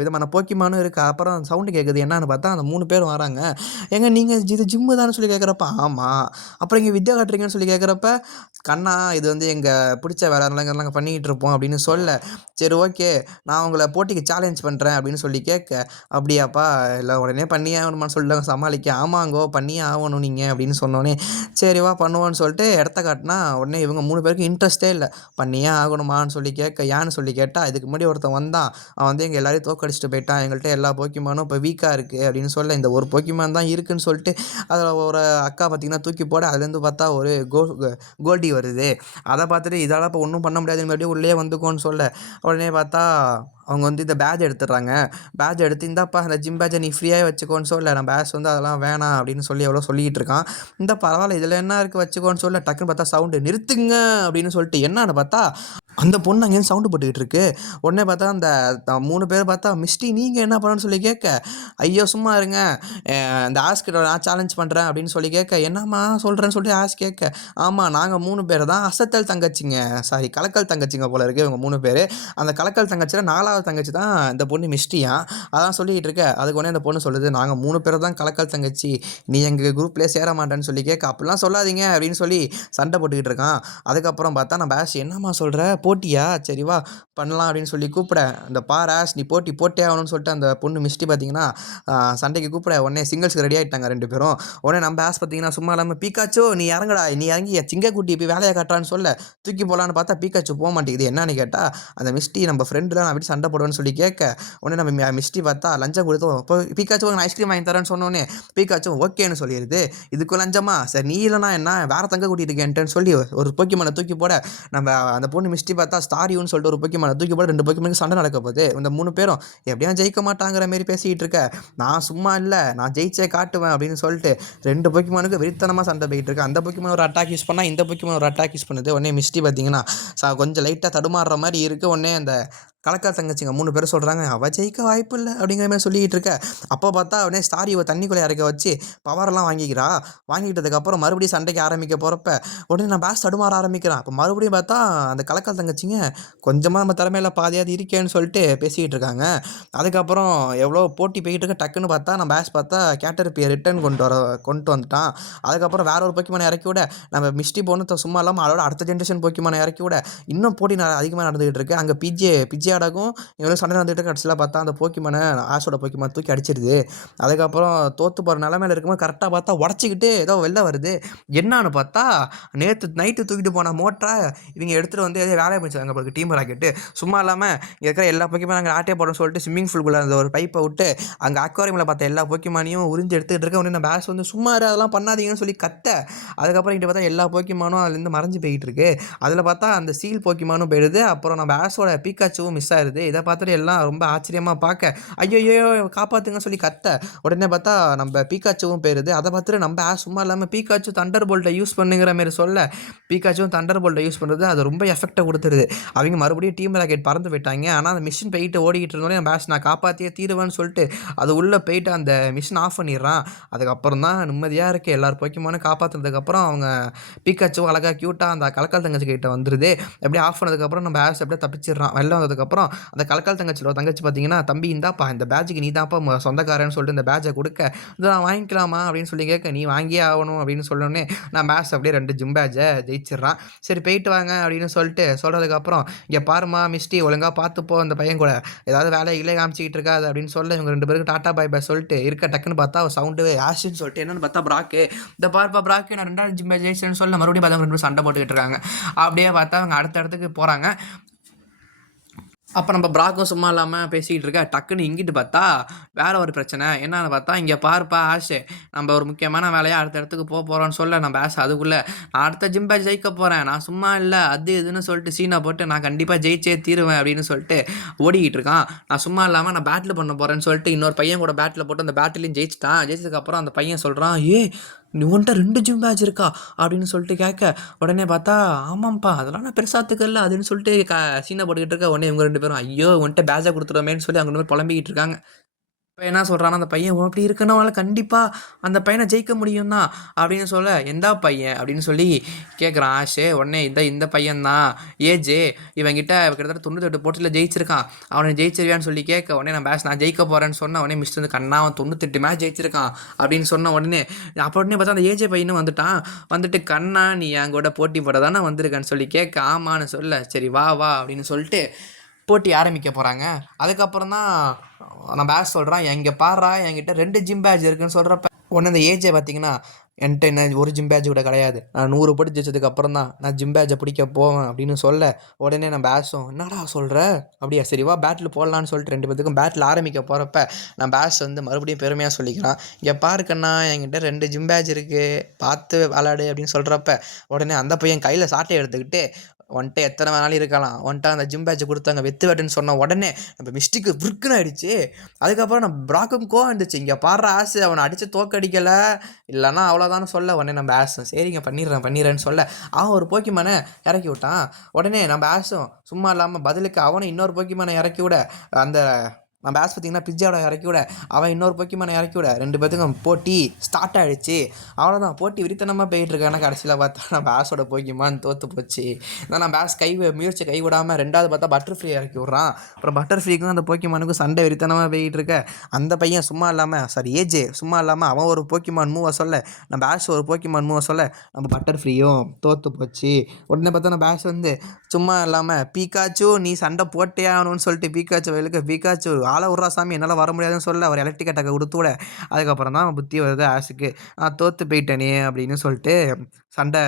விதமான போக்கிமானும் இருக்குது. அப்புறம் சவுண்டு கேட்குது என்னன்னு பார்த்தா அந்த 3 பேரும் வராங்க. ஏங்க நீங்கள் இது ஜிம்மு தானே சொல்லி கேட்குறப்ப ஆமாம். அப்புறம் இங்கே வித்யா காட்டுறீங்கன்னு சொல்லி கேட்குறப்ப கண்ணா இது வந்து எங்கள் பிடிச்ச வேலை நாங்கள் பண்ணிக்கிட்டு இருப்போம் அப்படின்னு சொல்ல. சரி ஓகே நான் உங்களை போட்டிக்கு சேலஞ்ச் பண்ணுறேன் அப்படின்னு சொல்லி கேட்க, அப்படியாப்பா இல்லை உடனே பண்ணியே ஆகணுமான்னு சொல்லிட்டு சமாளிக்க. ஆமாங்கோ பண்ணியே ஆகணும் நீங்கள் அப்படின்னு சொன்னோன்னே சரிவா பண்ணுவோன்னு சொல்லிட்டு இடத்த காட்டினா உடனே இவங்க 3 பேருக்கு இன்ட்ரெஸ்ட்டே இல்லை. பண்ணியே ஆகணுமான்னு சொல்லி கேட்க ஏன்னு சொல்லி கேட்டால் இதுக்கு முன்னாடி ஒருத்தன் வந்தான், அவன் வந்து எங்கள் எல்லாரையும் தோக்கடிச்சிட்டு போயிட்டான், எங்கள்கிட்ட எல்லா போக்கிமானும் இப்போ வீக்காக இருக்குது அப்படின்னு சொல்ல. இந்த ஒரு போக்கிமான் தான் இருக்குதுன்னு சொல்லிட்டு அதில் ஒரு அக்கா பார்த்திங்கன்னா தூக்கி போட. அதுலேருந்து பார்த்தா ஒரு கோல்டி வருது. அதை பார்த்துட்டு இதால் இப்போ ஒன்றும் பண்ண முடியாதுன்னு மறுபடியும் உள்ளே வந்துக்கோன்னு சொல்ல. உடனே பார்த்தா அவங்க வந்து இந்த பேட்ஜ் எடுத்துடுறாங்க. பேட்ஜ் எடுத்து இந்தாப்பா அந்த ஜிம் பேட்ஜை நீ ஃப்ரீயாக வச்சுக்கோன்னு சொல்ல. நம்ம பேட்ச் வந்து அதெல்லாம் வேணாம் அப்படின்னு சொல்லி எவ்வளோ சொல்லிக்கிட்டு இருக்கான். இந்த பரவாயில்ல இதில் என்ன இருக்குது வச்சுக்கோன்னு சொல்ல. டக்குன்னு பார்த்தா சவுண்டு நிறுத்துங்க அப்படின்னு சொல்லிட்டு என்னன்னு பார்த்தா அந்த பொண்ணு அங்கேருந்து சவுண்டு போட்டுக்கிட்டு இருக்கு. உடனே பார்த்தா அந்த 3 பேர் பார்த்தா மிஸ்டி நீங்கள் என்ன பண்ணணும்னு சொல்லி கேட்க, ஐயோ சும்மா இருங்க இந்த ஆஸ்கிட்ட நான் சேலஞ்ச் பண்ணுறேன் அப்படின்னு சொல்லி கேட்க, என்னம்மா சொல்கிறேன்னு சொல்லிட்டு ஆஸ் கேட்க, ஆமாம் நாங்கள் 3 பேர் தான் அசத்தல் தங்கச்சிங்க, சாரி கலக்கல் தங்கச்சிங்க போல இருக்குது இவங்க 3 பேர். அந்த கலக்கல் தங்கச்சியில் 4வது தங்கச்சி தான் இந்த பொண்ணு மிஸ்டியா. அதான் சொல்லிக்கிட்டு இருக்க. அதுக்கு உடனே அந்த பொண்ணு சொல்லுது நாங்கள் 3 பேர் தான் கலக்கல் தங்கச்சி, நீ எங்கள் குரூப்லேயே சேர மாட்டேன்னு சொல்லி கேட்க, அப்படிலாம் சொல்லாதீங்க அப்படின்னு சொல்லி சண்டை போட்டுக்கிட்டு இருக்கான். அதுக்கப்புறம் பார்த்தா நம்ம ஆஷ் என்னம்மா சொல்கிற போட்டியா சரிவா பண்ணலாம் அப்படின்னு சொல்லி கூப்பிட, அந்த பார் ஆஷ் நீ போட்டே ஆகணும்னு சொல்லிட்டு அந்த பொண்ணு மிஸ்டி பார்த்தீங்கன்னா சண்டைக்கு கூப்பிட. உடனே சிங்கிள்ஸ்க்கு ரெடி ஆகிட்டாங்க 2 பேரும். உடனே நம்ம ஆஷ் பார்த்தீங்கன்னா சும்மா இல்லாமல் பீக்காச்சோ நீ இறங்கடா நீ இறங்கி சிங்க குட்டி போய் வேலையை காட்டுறான்னு சொல்ல தூக்கி போகலான்னு பார்த்தா பீக்காச்சோ போக மாட்டேங்குது. என்னன்னு கேட்டால் அந்த மிஸ்டி நம்ம ஃப்ரெண்டு தான் அப்படி சண்டை போடுவேன்னு சொல்லி கேட்க, உடனே நம்ம மிஸ்டி பார்த்தா லஞ்சம் கொடுத்தோம் இப்போ பீக்காச்சோ நான் ஐஸ்கிரீம் வாங்கி தரேன்னு சொன்னோன்னே பீக்காச்சோ ஓகேன்னு சொல்லிடுது. இதுக்கு லஞ்சமா சரி நீ இல்லைனா என்ன வேற தங்க கூட்டிட்டு இருக்கேன்ட்டுன்னு சொல்லி ஒரு போக்கிமானை தூக்கி போட. நம்ம அந்த பொண்ணு மிஸ்டி பார்த்தா ஸ்டாரியூன்னு சொல்லிட்டு ஒரு போக்கிமானை தூக்கி போட 2 போக்கிமானுக்கு சண்டை நடக்க போகுது. இந்த 3 பேரும் எப்படியா ஜெயிக்க மாட்டாங்கிற மாரி பேசிக்கிட்டு இருக்க. நான் சும்மா இல்லை நான் ஜெயிச்சே காட்டுவேன் அப்படின்னு சொல்லிட்டு 2 போக்கிமானுக்கு வெறித்தனமாக சண்டை போயிட்டு இருக்கு. அந்த போக்கிமான் ஒரு அட்டாக் யூஸ் பண்ணால் இந்த போக்கிமான் ஒரு அட்டாக் யூஸ் பண்ணுது. உடனே மிஸ்டி பார்த்தீங்கன்னா கொஞ்சம் லைட்டாக தடுமாறுற மாதிரி இருக்குது. உடனே அந்த கலக்கா தங்கச்சிங்க 3 பேரும் சொல்கிறாங்க, அவள் ஜெயிக்க வாய்ப்பு இல்லை அப்படிங்கிற மாதிரி சொல்லிக்கிட்டு இருக்க. அப்போ பார்த்தா அவனே ஸ்டார் இவ தண்ணிக்குள்ளே இறக்க வச்சு பவரெல்லாம் வாங்கிக்கிறா. வாங்கிட்டதுக்கப்புறம் மறுபடியும் சண்டைக்கு ஆரம்பிக்க போகிறப்ப உடனே நான் பேஸ் தடுமாற ஆரம்பிக்கிறான். அப்போ மறுபடியும் பார்த்தா அந்த கலக்கா தங்கச்சிங்க கொஞ்சமாக நம்ம திறமையில பாதியாவது இருக்கேன்னு சொல்லிட்டு பேசிக்கிட்டு இருக்காங்க. அதுக்கப்புறம் எவ்வளோ போட்டி போய்கிட்டு இருக்க, டக்குன்னு பார்த்தா நம்ம பேஸ் பார்த்தா கேட்டர்பியை ரிட்டர்ன் கொண்டு வந்துட்டான். அதுக்கப்புறம் வேற ஒரு போக்கிமான இறக்கி விட, நம்ம மிஸ்டி போன்னு சும்மா இல்லாமல் அதோட அடுத்த ஜென்ரேஷன் போக்கிமான இறக்கி விட இன்னும் போட்டி அதிகமாக நடந்துகிட்டு இருக்கு. அங்கே பிஜியாடாக்கும் இவங்களும் சண்டை நடந்துகிட்டு கடைசியில் பார்த்தா அந்த போக்கிமானை ஆஷோட போக்கிமான் தூக்கி அடிச்சிருது. அதுக்கப்புறம் தோற்று போகிற நிலமையில இருக்கும்போது கரெக்டாக பார்த்தா உடச்சிக்கிட்டு ஏதோ வெளில வருது. என்னான்னு பார்த்தா நேற்று நைட்டு தூக்கிட்டு போன மோட்டரை இவங்க எடுத்துகிட்டு வந்து எதோ வேலையை பிடிச்சாங்க போல டீம் ராக்கெட்டு. சும்மா இல்லாமல் இங்கே இருக்கிற எல்லா போக்கிமானும் அங்கே ஆட்டே போடணும்னு சொல்லிட்டு ஸ்விம்மிங் பூல்குள்ளே அந்த ஒரு பைப்பை விட்டு அங்கே அக்வாரியமில் பார்த்த எல்லா போக்கிமானையும் உறிஞ்சி எடுத்துகிட்டு இருக்க. உடனே நம்ம பேஸ் வந்து சும்மா அதெல்லாம் பண்ணாதீங்கன்னு சொல்லி கத்த. அதுக்கப்புறம் இங்கே பார்த்தா எல்லா போக்கிமானும் அதுலேருந்து மறைஞ்சு போய்கிட்டு இருக்கு. அதில் பார்த்தா அந்த சீல் போக்கிமானும் போயிடுது. அப்புறம் நம்ம ஆஷோட பீக்காச்சுவும் மிஸ் ஆயிடுது. இதை பார்த்துட்டு எல்லாம் ரொம்ப ஆச்சரியமாக பார்க்க, ஐயோ காப்பாற்றுங்க சொல்லி கத்த. உடனே பார்த்தா நம்ம பீக்காச்சுவும் போயிடுது. அதை பார்த்துட்டு நம்ம ஆஷ் சும்மா இல்லாமல் பீக்காச்சு தண்டர் போல்ட்டை யூஸ் பண்ணுங்கிற மாதிரி சொல்ல, பீக்காச்சுவும் தண்டர் போல்ட்டை யூஸ் பண்ணுறது அது ரொம்ப எஃபெக்டை கொடுத்துருது. அவங்க மறுபடியும் டீம் ராக்கெட் பறந்து போயிட்டாங்க. ஆனால் அந்த மிஷின் போயிட்டு ஓடிக்கிட்டு இருந்தோடனே நம்ம ஆஷ் நான் காப்பாற்றியே தீருவேன்னு சொல்லிட்டு அது உள்ளே போயிட்டு அந்த மிஷின் ஆஃப் பண்ணிடுறான். அதுக்கப்புறம் தான் நிம்மதியாக இருக்குது. எல்லாரும் போக்கிமானும் காப்பாற்றுனதுக்கப்புறம் அவங்க பீக்காச்சுவும் அழகாக க்யூட்டாக அந்த கலக்கால் தங்கச்சி கிட்ட வந்துடுது. எப்படியே ஆஃப் பண்ணதுக்கப்புறம் நம்ம ஆஷ் அப்படியே தப்பிச்சிடுறான். வெளில வந்ததுக்கப்புறம் அந்த கலக்கால் தங்கச்சியோட தங்கச்சி பார்த்தீங்கன்னா, தம்பி இந்தாப்பா இந்த பேட்சுக்கு நீ தான்ப்பா சொந்தக்காரன்னு சொல்லிட்டு இந்த பேட்சை கொடுக்க, இதை நான் வாங்கிக்கலாமா அப்படின்னு சொல்லி கேட்க, நீ வாங்கியே ஆகணும் அப்படின்னு சொன்னோடனே நான் ஆஷ் அப்படியே 2 ஜிம் பேட்சை ஜெயிச்சிடுறான். சரி போயிட்டு வாங்க அப்படின்னு சொல்லிட்டு சொல்கிறதுக்கப்புறம், இங்கே பாருமா மிஸ்டி ஒழுங்காக பார்த்துப்போ அந்த பையன் கூட ஏதாவது வேலைகளே காமிச்சிக்கிட்டு இருக்காது அப்படின்னு சொல்ல இவங்க 2 பேருக்கு டாட்டா பாய் பாய் சொல்லிட்டு இருக்க. டக்குன்னு பார்த்தா சவுண்டு ஆஷின்னு சொல்லிட்டு என்னன்னு பார்த்தா பிராக்கு, இந்த பார்ப்பா பிராக்கு நான் 2வது ஜிம் பேட்ச் ஜெயிச்சேன்னு சொல்ல மறுபடியும் பார்த்தா 2 பேரும் சண்டை போட்டுக்கிட்டு இருக்காங்க. அப்படியே பார்த்தா அவங்க அடுத்த இடத்துக்கு போகிறாங்க. அப்போ நம்ம பிராக்கும் சும்மா இல்லாமல் பேசிக்கிட்டு இருக்கா. டக்குன்னு இங்கிட்டு பார்த்தா வேற ஒரு பிரச்சனை. என்னன்னு பார்த்தா, இங்கே பாருப்பா ஆஷ், நம்ம ஒரு முக்கியமான வேலையாக அடுத்த இடத்துக்கு போகிறோன்னு சொல்ல நம்ம ஆஷ் அதுக்குள்ளே நான் அடுத்த ஜிம் பேட்ச் ஜெயிக்க போகிறேன், நான் சும்மா இல்லை அது இதுன்னு சொல்லிட்டு சீனை போட்டு நான் கண்டிப்பாக ஜெயிச்சே தீருவேன் அப்படின்னு சொல்லிட்டு ஓடிக்கிட்டு இருக்கான். நான் சும்மா இல்லாமல் நான் பேட்டில் பண்ண போகிறேன்னு சொல்லிட்டு இன்னொரு பையன் கூட பேட்டில் போட்டு அந்த பேட்டிலையும் ஜெயிச்சிட்டான். ஜெயிச்சதுக்கப்புறம் அந்த பையன் சொல்கிறான், நீ உன்ட்ட 2 ஜிம் பேட்ச் இருக்கா அப்படின்னு சொல்லிட்டு கேட்க, உடனே பார்த்தா ஆமாம்ப்பா அதெல்லாம் நான் பெருசாத்துக்கல அதுன்னு சொல்லிட்டு சீனை போட்டுக்கிட்டு இருக்க. உடனே இவங்க 2 பேரும் ஐயோ உன்ட்ட பேட்சை கொடுத்துருவோமேன்னு சொல்லி அவங்க 2 பேரும் புலம்பிக்கிட்டு இருக்காங்க. இப்போ என்ன சொல்கிறான்னா, அந்த பையன் அப்படி இருக்கனால கண்டிப்பாக அந்த பையனை ஜெயிக்க முடியும் தான் அப்படின்னு சொல்ல, எந்த பையன் அப்படின்னு சொல்லி கேட்குறான் ஆஷு. உடனே இந்த பையன்தான் ஏஜே, இவங்கிட்ட கிட்டத்தட்ட 98 போட்டியில் ஜெயிச்சிருக்கான், அவனை ஜெயிச்சிருவியான்னு சொல்லி கேட்க, உடனே நான் பேஸ் நான் ஜெயிக்க போகிறேன்னு சொன்ன உடனே மிஸ்டர் வந்து கண்ணா அவன் 98 மேட்ச் ஜெயிச்சிருக்கான் அப்படின்னு சொன்ன உடனே அப்போ உடனே பார்த்தா அந்த ஏஜே பையனும் வந்துட்டான். வந்துட்டு கண்ணா நீ என் கூட போட்டி போட தானே வந்திருக்கான்னு சொல்லி கேட்க, ஆமான்னு சொல்ல, சரி வா வா அப்படின்னு சொல்லிட்டு போட்டி ஆரம்பிக்க போகிறாங்க. அதுக்கப்புறம் தான் நான் பேட்ச் சொல்கிறான், எங்கே பாடுறா என்கிட்ட 2 ஜிம் பேட்ச் இருக்குன்னு சொல்கிறப்ப ஒன்று இந்த ஏஜை பார்த்தீங்கன்னா என்கிட்ட என்ன ஒரு ஜிம் பேட்ச் கூட கிடையாது, நான் 100 போட்டு ஜெயிச்சதுக்கப்புறம் தான் நான் ஜிம் பேட்சை பிடிக்க போவேன் அப்படின்னு சொல்ல, உடனே நான் பேட்சும் என்னடா சொல்கிற அப்படியா சரிவா பேட்டில் போடலான்னு சொல்லிட்டு 2 பேத்துக்கும் பேட்டில் ஆரம்பிக்க போகிறப்ப நான் பேட்ச் வந்து மறுபடியும் பெருமையாக சொல்லிக்கிறான், இங்கே பாருக்கண்ணா என்கிட்ட 2 ஜிம் பேட்ச் இருக்குது பார்த்து விளாடு அப்படின்னு சொல்கிறப்ப உடனே அந்த பையன் கையில் சாட்டை எடுத்துக்கிட்டு ஒன்ட்ட எத்தனை வேணாலும் இருக்கலாம், ஒன்ட்ட அந்த ஜிம் பேட்சை கொடுத்தாங்க வெத்து வேட்டுன்னு சொன்ன உடனே நம்ம மிஸ்டிக்கு விற்குன்னு ஆகிடுச்சு. அதுக்கப்புறம் நம்ம பிராக்கும் கோவம் இருந்துச்சு, இங்கே பாடுற ஆசு அவனை அடித்து தோக்கடிக்கலை இல்லைன்னா அவ்வளோதான்னு சொல்ல, உடனே நம்ம ஆஷும் சரிங்க பண்ணிடுறேன்னு சொல்ல அவன் ஒரு போக்கிமானை இறக்கி விட்டான். உடனே நம்ம ஆஷும் சும்மா இல்லாமல் பதிலுக்கு அவனை இன்னொரு போக்கிமானை இறக்கி விட, அந்த நம்ம ஆஷ் பார்த்திங்கன்னா பிஜ்ஜாவோட இறக்கி விட அவன் இன்னொரு போக்கிமானை இறக்கி விட 2 பேத்துக்கும் போட்டி ஸ்டார்ட் ஆகிடுச்சு. அவ்வளோதான் போட்டி விரித்தனமாக போயிட்டுருக்கான. கடைசியில் பார்த்தா நம்ம ஆஷோட போக்கிமான் தோற்று போச்சு. நான் நம்ம ஆஷ் முயற்சி கை விடாமல் 2வது பார்த்தா பட்டர்ஃப்ரீ இறக்கி விட்றான். அப்புறம் பட்டர்ஃப்ரீக்கும் அந்த போக்கிமானுக்கும் சண்டை விரித்தனமாக போயிட்டு இருக்க, அந்த பையன் சும்மா இல்லாமல் ஏஜே சும்மா இல்லாமல் அவன் ஒரு போக்கிமான் மூவை சொல்ல, நம்ம ஆஷ் ஒரு போக்கிமான் மூவை சொல்ல நம்ம பட்டர்ஃப்ரீயும் தோற்று போச்சு. உடனே பார்த்தா நம்ம ஆஷ் வந்து சும்மா இல்லாமல் பீக்காச்சு நீ சண்டை போட்டே ஆகணும்னு சொல்லிட்டு பீக்காச்சு வயலுக்கு பீக்காச்சு ஆளை விட்றா சாமி என்னால் வர முடியாதுன்னு சொல்ல அவர் எலக்ட்ரிக் அட்டாக்கை கொடுத்து விட, அதுக்கப்புறம் தான் புத்தி வருது ஆஷுக்கு, நான் தோற்று போயிட்டேனே அப்படின்னு சொல்லிட்டு சண்டை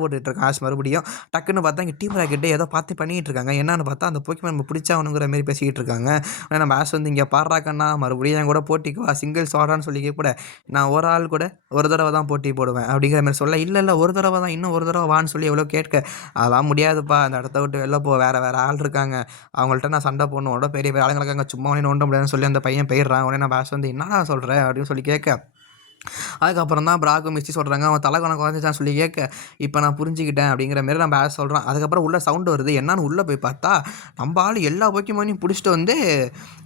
போட்டுக்கிட்டு இருக்கான் ஆஷ். மறுபடியும் டக்குன்னு பார்த்தா இங்கே டீம் ராக்கெட்டு ஏதோ பார்த்து பண்ணிகிட்டு இருக்காங்க. என்னன்னு பார்த்தா அந்த போக்கிமான் நம்ம பிடிச்சாகணுங்கிற மாரி பேசிக்கிட்டு இருக்காங்க. ஆனால் நம்ம ஆஷ் வந்து இங்கே பாடுறாக்கண்ணா மறுபடியும் என் கூட போட்டிக்கு வா சிங்கிள்ஸ் ஆடான்னு சொல்லி கூட, நான் ஒரு ஆள் கூட ஒரு தடவை தான் போட்டி போடுவேன் அப்படிங்கிற மாதிரி சொல்ல, இல்லை ஒரு தடவை தான் இன்னும் ஒரு தடவை வான்னு சொல்லி எவ்வளோ கேட்க, அதெல்லாம் முடியாதுப்பா அந்த இடத்த விட்டு வெளில போ, வேறு ஆள் இருக்காங்க அவங்கள்ட்ட நான் சண்டை போடணும், உடனே பெரிய ஆளுங்க இருக்காங்க சும்மா நோண்ட முடியாதுன்னு சொல்லி அந்த பையன் போயிடுறான். உடனே நான் பேச வந்து என்னடா சொல்கிறேன் அப்படின்னு சொல்லி கேட்க, அதுக்கப்புறம் தான் ப்ராக்கும் மிஸ்டி சொல்கிறாங்க, அவன் தலை கணக்கு குறைஞ்சிச்சான்னு சொல்லி கேட்க, இப்போ நான் புரிஞ்சுக்கிட்டேன் அப்படிங்கிற மாரி நம்ம ஆஸ் சொல்கிறான். அதுக்கப்புறம் உள்ள சவுண்டு வருது, என்னான்னு உள்ளே போய் பார்த்தா நம்ம ஆள் எல்லா போக்கிமானையும் பிடிச்சிட்டு வந்து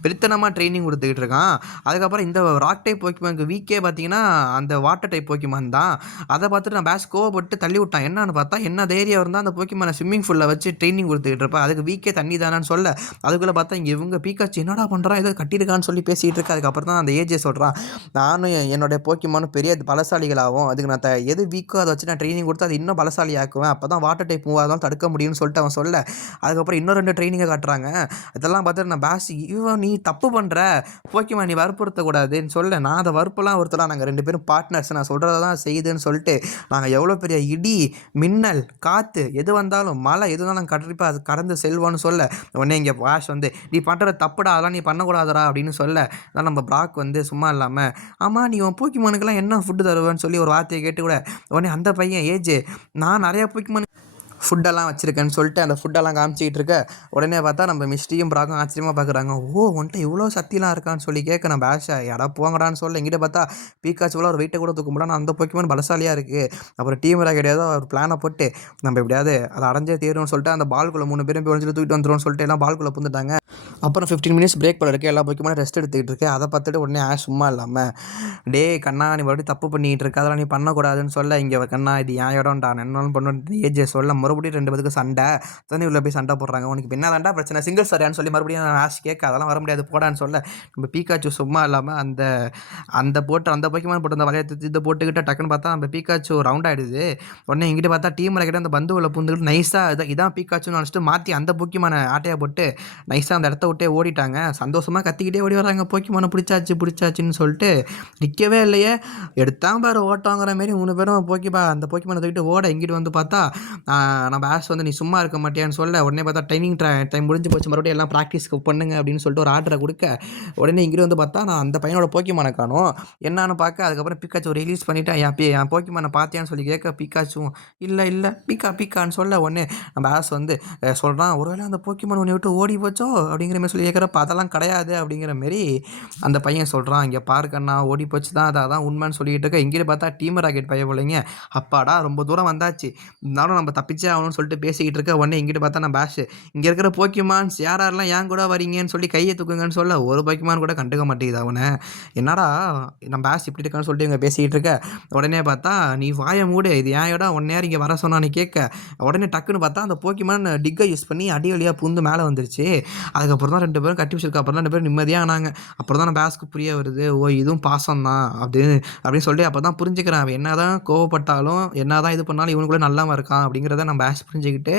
வெறித்தனமாக ட்ரைனிங் கொடுத்துக்கிட்டு இருக்கான். அதுக்கப்புறம் இந்த ராக் டைப் போக்கிமானுக்கு வீக்கே பார்த்தீங்கன்னா அந்த வாட்டர் டைப் போக்கிமான் தான். அதை பார்த்துட்டு நான் பேஸ் கோவப்பட்டு தள்ளி விட்டான். என்னன்னு பார்த்தா என்ன தைரியம் இருந்தால் அந்த போக்கிமானை ஸ்விம்மிங் பூலில் வச்சு ட்ரைனிங் கொடுத்துக்கிட்டு இருப்பேன், அதுக்கு வீக்கே தண்ணி தானான்னு சொல்ல, அதுக்குள்ளே பார்த்தா இங்கே இவங்க பீக்காச்சு என்னடா பண்ணுறான், ஏதோ கட்டியிருக்கான்னு சொல்லி பேசிகிட்டு இருக்கு. அதுக்கப்புறம் தான் அந்த ஏஜே சொல்கிறான், நானும் என்னுடைய போக்கிமானும் பெரிய பலசாலிகளாகும், அதுக்கு நான் எது வீக்கோ அதை வச்சு நான் ட்ரைனிங் கொடுத்து அது இன்னும் பலசாலி ஆக்குவேன், அப்போ தான் வாட்டர் டைப் மூவ் ஆகாமல் தடுக்க முடியும்னு சொல்லிட்டு அவன் சொல்ல, அதுக்கப்புறம் இன்னும் 2 ட்ரைனிங்கை காட்டுறாங்க. இதெல்லாம் பார்த்துட்டு நான் பேசி இவன் நீ தப்பு பண்ணுற போக்கிமான், நீ வற்புறுத்தக்கூடாதுன்னு சொல்ல, நான் அதை வறுப்பெல்லாம் ஒருத்தலாம், நாங்கள் 2 பேரும் பார்ட்னர்ஸ், நான் சொல்கிறத தான் செய்யுதுன்னு சொல்லிட்டு நாங்கள் எவ்வளோ பெரிய இடி மின்னல் காற்று எது வந்தாலும் மழை எது வந்தாலும் நாங்கள் கண்டிப்பாக அது கடந்து செல்வோன்னு சொல்ல, உடனே இங்கே வாஷ் வந்து நீ பண்ணுறது தப்புடா, அதெல்லாம் நீ பண்ணக்கூடாதுடா அப்படின்னு சொல்ல, அதனால் நம்ம ப்ராக் வந்து சும்மா இல்லாமல் ஆமாம் நீ உன் போக்கிமானுக்கெல்லாம் என்ன ஃபுட்டு தருவேன்னு சொல்லி ஒரு வார்த்தையை கேட்டு கூட உடனே அந்த பையன் ஏஜ் நான் நிறையா போக்கிமான் ஃபுட்டெல்லாம் வச்சுருக்கேன்னு சொல்லிட்டு அந்த ஃபுட்டெல்லாம் காமிச்சிக்கிட்டு இருக்க, உடனே பார்த்தா நம்ம மிஸ்டியும் ப்ராக்கும் ஆச்சரியமாக பார்க்குறாங்க. ஓ உன்ட்ட இவ்வளோ சக்திலாம் இருக்கான்னு சொல்லி கேட்க, நம்ம பேஷா எடா போங்கடான்னு சொல்ல, எங்கிட்ட பார்த்தா பீக்காச்சுவெலாம் ஒரு வெயிட்டை கூட தூக்க முடியாது, அந்த போக்கிமான் பலசாலியாக இருக்குது. அப்புறம் டீம் கிடையாது ஒரு பிளானை போட்டு நம்ம எப்படியாவது அதை அடைஞ்சே தீரும்னு சொல்லிட்டு அந்த பால்குள்ளே 3 பேரும் போய் வச்சுட்டு தூக்கிட்டு வந்துடும் சொல்லிட்டு எல்லாம் பால்குள்ளே புந்துட்டாங்க. அப்புறம் 15 மினிட்ஸ் பிரேக் போல இருக்குது, எல்லா போக்கிமானும் ரெஸ்ட் எடுத்துக்கிட்டு இருக்கு. அதை பார்த்துட்டு உடனே சும்மா இல்லாமல் டே கண்ணா நீ மறுபடியும் தப்பு பண்ணிகிட்டு இருக்க, அதெல்லாம் நீ பண்ணக்கூடாதுன்னு சொல்ல, இங்கே கண்ணா இது ஏன் இடம்டா என்னாலும் பண்ணு ஏஜே சொல்ல, மறுபடியும் 2 பேருக்கு சண்டை தண்ணி உள்ள போய் சண்டை போடுறாங்க. உனக்கு என்ன தாண்டா பிரச்சனை சிங்கிள் சரியான்னு சொல்லி மறுபடியும் ஆஷ் கேட்க, அதெல்லாம் வர முடியாது போடான்னு சொல்ல, நம்ம பீக்காச்சு சும்மா இல்லாமல் அந்த அந்த போட்டு அந்த போக்கிமான் போட்டு அந்த வளையத்தை இதை போட்டுக்கிட்ட டக்குன்னு பார்த்தா நம்ம பீக்காச்சு ரவுண்ட் ஆகிடுது. உடனே எங்கிட்ட பார்த்தா டீம் கிட்ட அந்த பந்துவில் பூந்துக்கிட்டு நைஸாக இதான் பீக்காச்சுன்னு நினச்சிட்டு மாற்றி அந்த போக்கிமான ஆட்டையை போட்டு நைஸாக அந்த இடத்த விட்டே ஓடிட்டாங்க. சந்தோஷமாக கத்திக்கிட்டே ஓடி வராங்க, போக்கிமானை பிடிச்சாச்சுன்னு சொல்லிட்டு நிற்கவே இல்லையே, எடுத்தான் பாரு ஓட்டங்கிற மாரி 3 பேரும் அந்த போக்கிமானை தூக்கிட்டு ஓட, இங்கிட்டு வந்து பார்த்தா நம்ம ஆஷ் வந்து நீ சும்மா இருக்க மாட்டியான்னு சொல்ல, உடனே பார்த்தா டைம் முடிஞ்சு போச்சு, மறுபடியும் எல்லாம் ப்ராக்டிஸ்க்கு பண்ணுங்க அப்படின்னு சொல்லிட்டு ஒரு ஆர்டரை கொடுக்க, உடனே இங்கிட்டு வந்து பார்த்தா நான் அந்த பையனோட போக்கிமானை காணோம், என்னான்னு பார்க்க, அதுக்கப்புறம் பிக்காச்சு ரிலீஸ் பண்ணிவிட்டேன், என் போக்கிமானை பார்த்தியான்னு சொல்லி கேட்க, பிக்காச்சும் இல்லை பிக்கான்னு சொல்ல, உடனே நம்ம ஆஷ் வந்து சொல்கிறான், ஒருவேளை அந்த போக்கிமான் உன்னை விட்டு ஓடி போச்சோ அப்படிங்கிற மாதிரி சொல்லி கேட்குறப்ப அதெல்லாம் கிடையாது அப்படிங்கிற மாரி அந்த பையன் சொல்கிறான், இங்கே பார்க்கண்ணா ஓடி போச்சு தான், அதான் உண்மைன்னு சொல்லிகிட்டு இருக்க, இங்கிட்ட பார்த்தா டீம் ராக்கெட் பையன் பிள்ளைங்க அப்பாடா ரொம்ப தூரம் வந்தாச்சு, இருந்தாலும் நம்ம தப்பிச்சே ஆகணும்னு சொல்லிட்டு பேசிக்கிட்டு இருக்க, உடனே இங்கிட்ட பார்த்தா நான் பேஷ் இங்கே இருக்கிற போக்கிமான்ஸ் யாரெல்லாம் ஏன் கூட வரீங்கன்னு சொல்லி கையை தூக்குங்கன்னு சொல்ல, ஒரு போக்கிமான் கூட கண்டுக்க மாட்டேங்குது அவனை, என்னடா நம்ம பேஷ் இப்படி இருக்கான்னு சொல்லிட்டு இவங்க பேசிக்கிட்டு இருக்க, உடனே பார்த்தா நீ வாயை மூடு, இது ஏன் இடம் 1 நேரம் இங்கே வர சொன்னான்னு கேட்க, உடனே டக்குன்னு பார்த்தா அந்த போக்கிமான் டிக்கை யூஸ் பண்ணி அடி வழியாக புந்து மேலே வந்துருச்சு. அதுக்கப்புறம் தான் 2 பேரும் கட்டி வச்சிருக்க, அப்புறம் தான் 2 பேரும் நிம்மதியாக ஆனாங்க. அப்புறம் தான் நம்ம பேஸ்க்கு புரிய வருது, ஓ இதுவும் பாசம் தான் அப்படின்னு சொல்லி அப்போ தான் புரிஞ்சுக்கிறேன், அவன் என்ன தான் கோவப்பட்டாலும் என்ன தான் இது பண்ணாலும் இவனுக்குள்ளே நல்லவன் இருக்கான் அப்படிங்கிறத நம்ம பேஸ் புரிஞ்சுக்கிட்டு,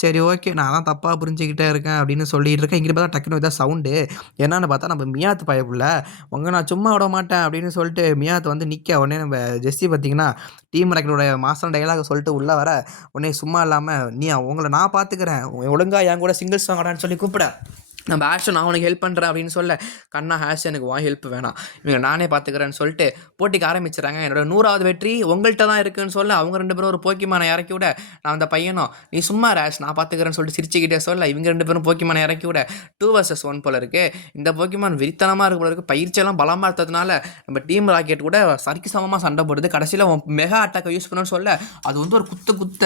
சரி ஓகே நான் தான் தப்பாக புரிஞ்சுக்கிட்டே இருக்கேன் அப்படின்னு சொல்லிட்டு இருக்கேன். இங்கே பார்த்தா டக்குன்னு இதாக சவுண்டு என்னன்னு பார்த்தா நம்ம மியாத்து பயப்புள்ள நான் சும்மா விட மாட்டேன் அப்படின்னு சொல்லிட்டு மியாத்து வந்து நிற்க, உடனே நம்ம ஜெஸ்ஸி பார்த்தீங்கன்னா டீம் ராக்கெட்டோட மாஸ்டர் டைலாக சொல்லிட்டு உள்ளே வர, உடனே சும்மா இல்லாமல் நீ உங்களை நான் பார்த்துக்கிறேன் ஒழுங்கா என் கூட சிங்கிள்ஸ் வாங்கடான்னு சொல்லி கூப்பிட, நம்ம ஆஷும் நான் உனக்கு ஹெல்ப் பண்ணுறேன் அப்படின்னு சொல்ல, கண்ணா ஹேஷ் எனக்கு ஹெல்ப் வேணாம் இவங்க நானே பார்த்துக்கிறேன்னு சொல்லிட்டு போட்டிக்கு ஆரம்பிச்சுறாங்க. என்னோட 100வது வெற்றி உங்கள்கிட்ட தான் இருக்குன்னு சொல்ல, அவங்க 2 பேரும் ஒரு போக்கிமானை இறக்கி விட, நான் அந்த பையனும் நீ சும்மா ரேஷ் நான் பார்த்துக்கிறேன்னு சொல்லிட்டு சிரிச்சுக்கிட்டே சொல்ல, இவங்க 2 பேரும் போக்கிமானை இறக்கி விட 2 vs 1 போல இருக்குது. இந்த போக்கிமான் வெறித்தனமாக இருக்க போல இருக்குது, பயிற்சியெல்லாம் பலமாக இருந்ததுனால நம்ம டீம் ராக்கெட் கூட சரிக்கு சமமாக சண்டை போடுது. கடைசியில் மெகா அட்டாக்கை யூஸ் பண்ணணும்னு சொல்ல, அது வந்து ஒரு குத்த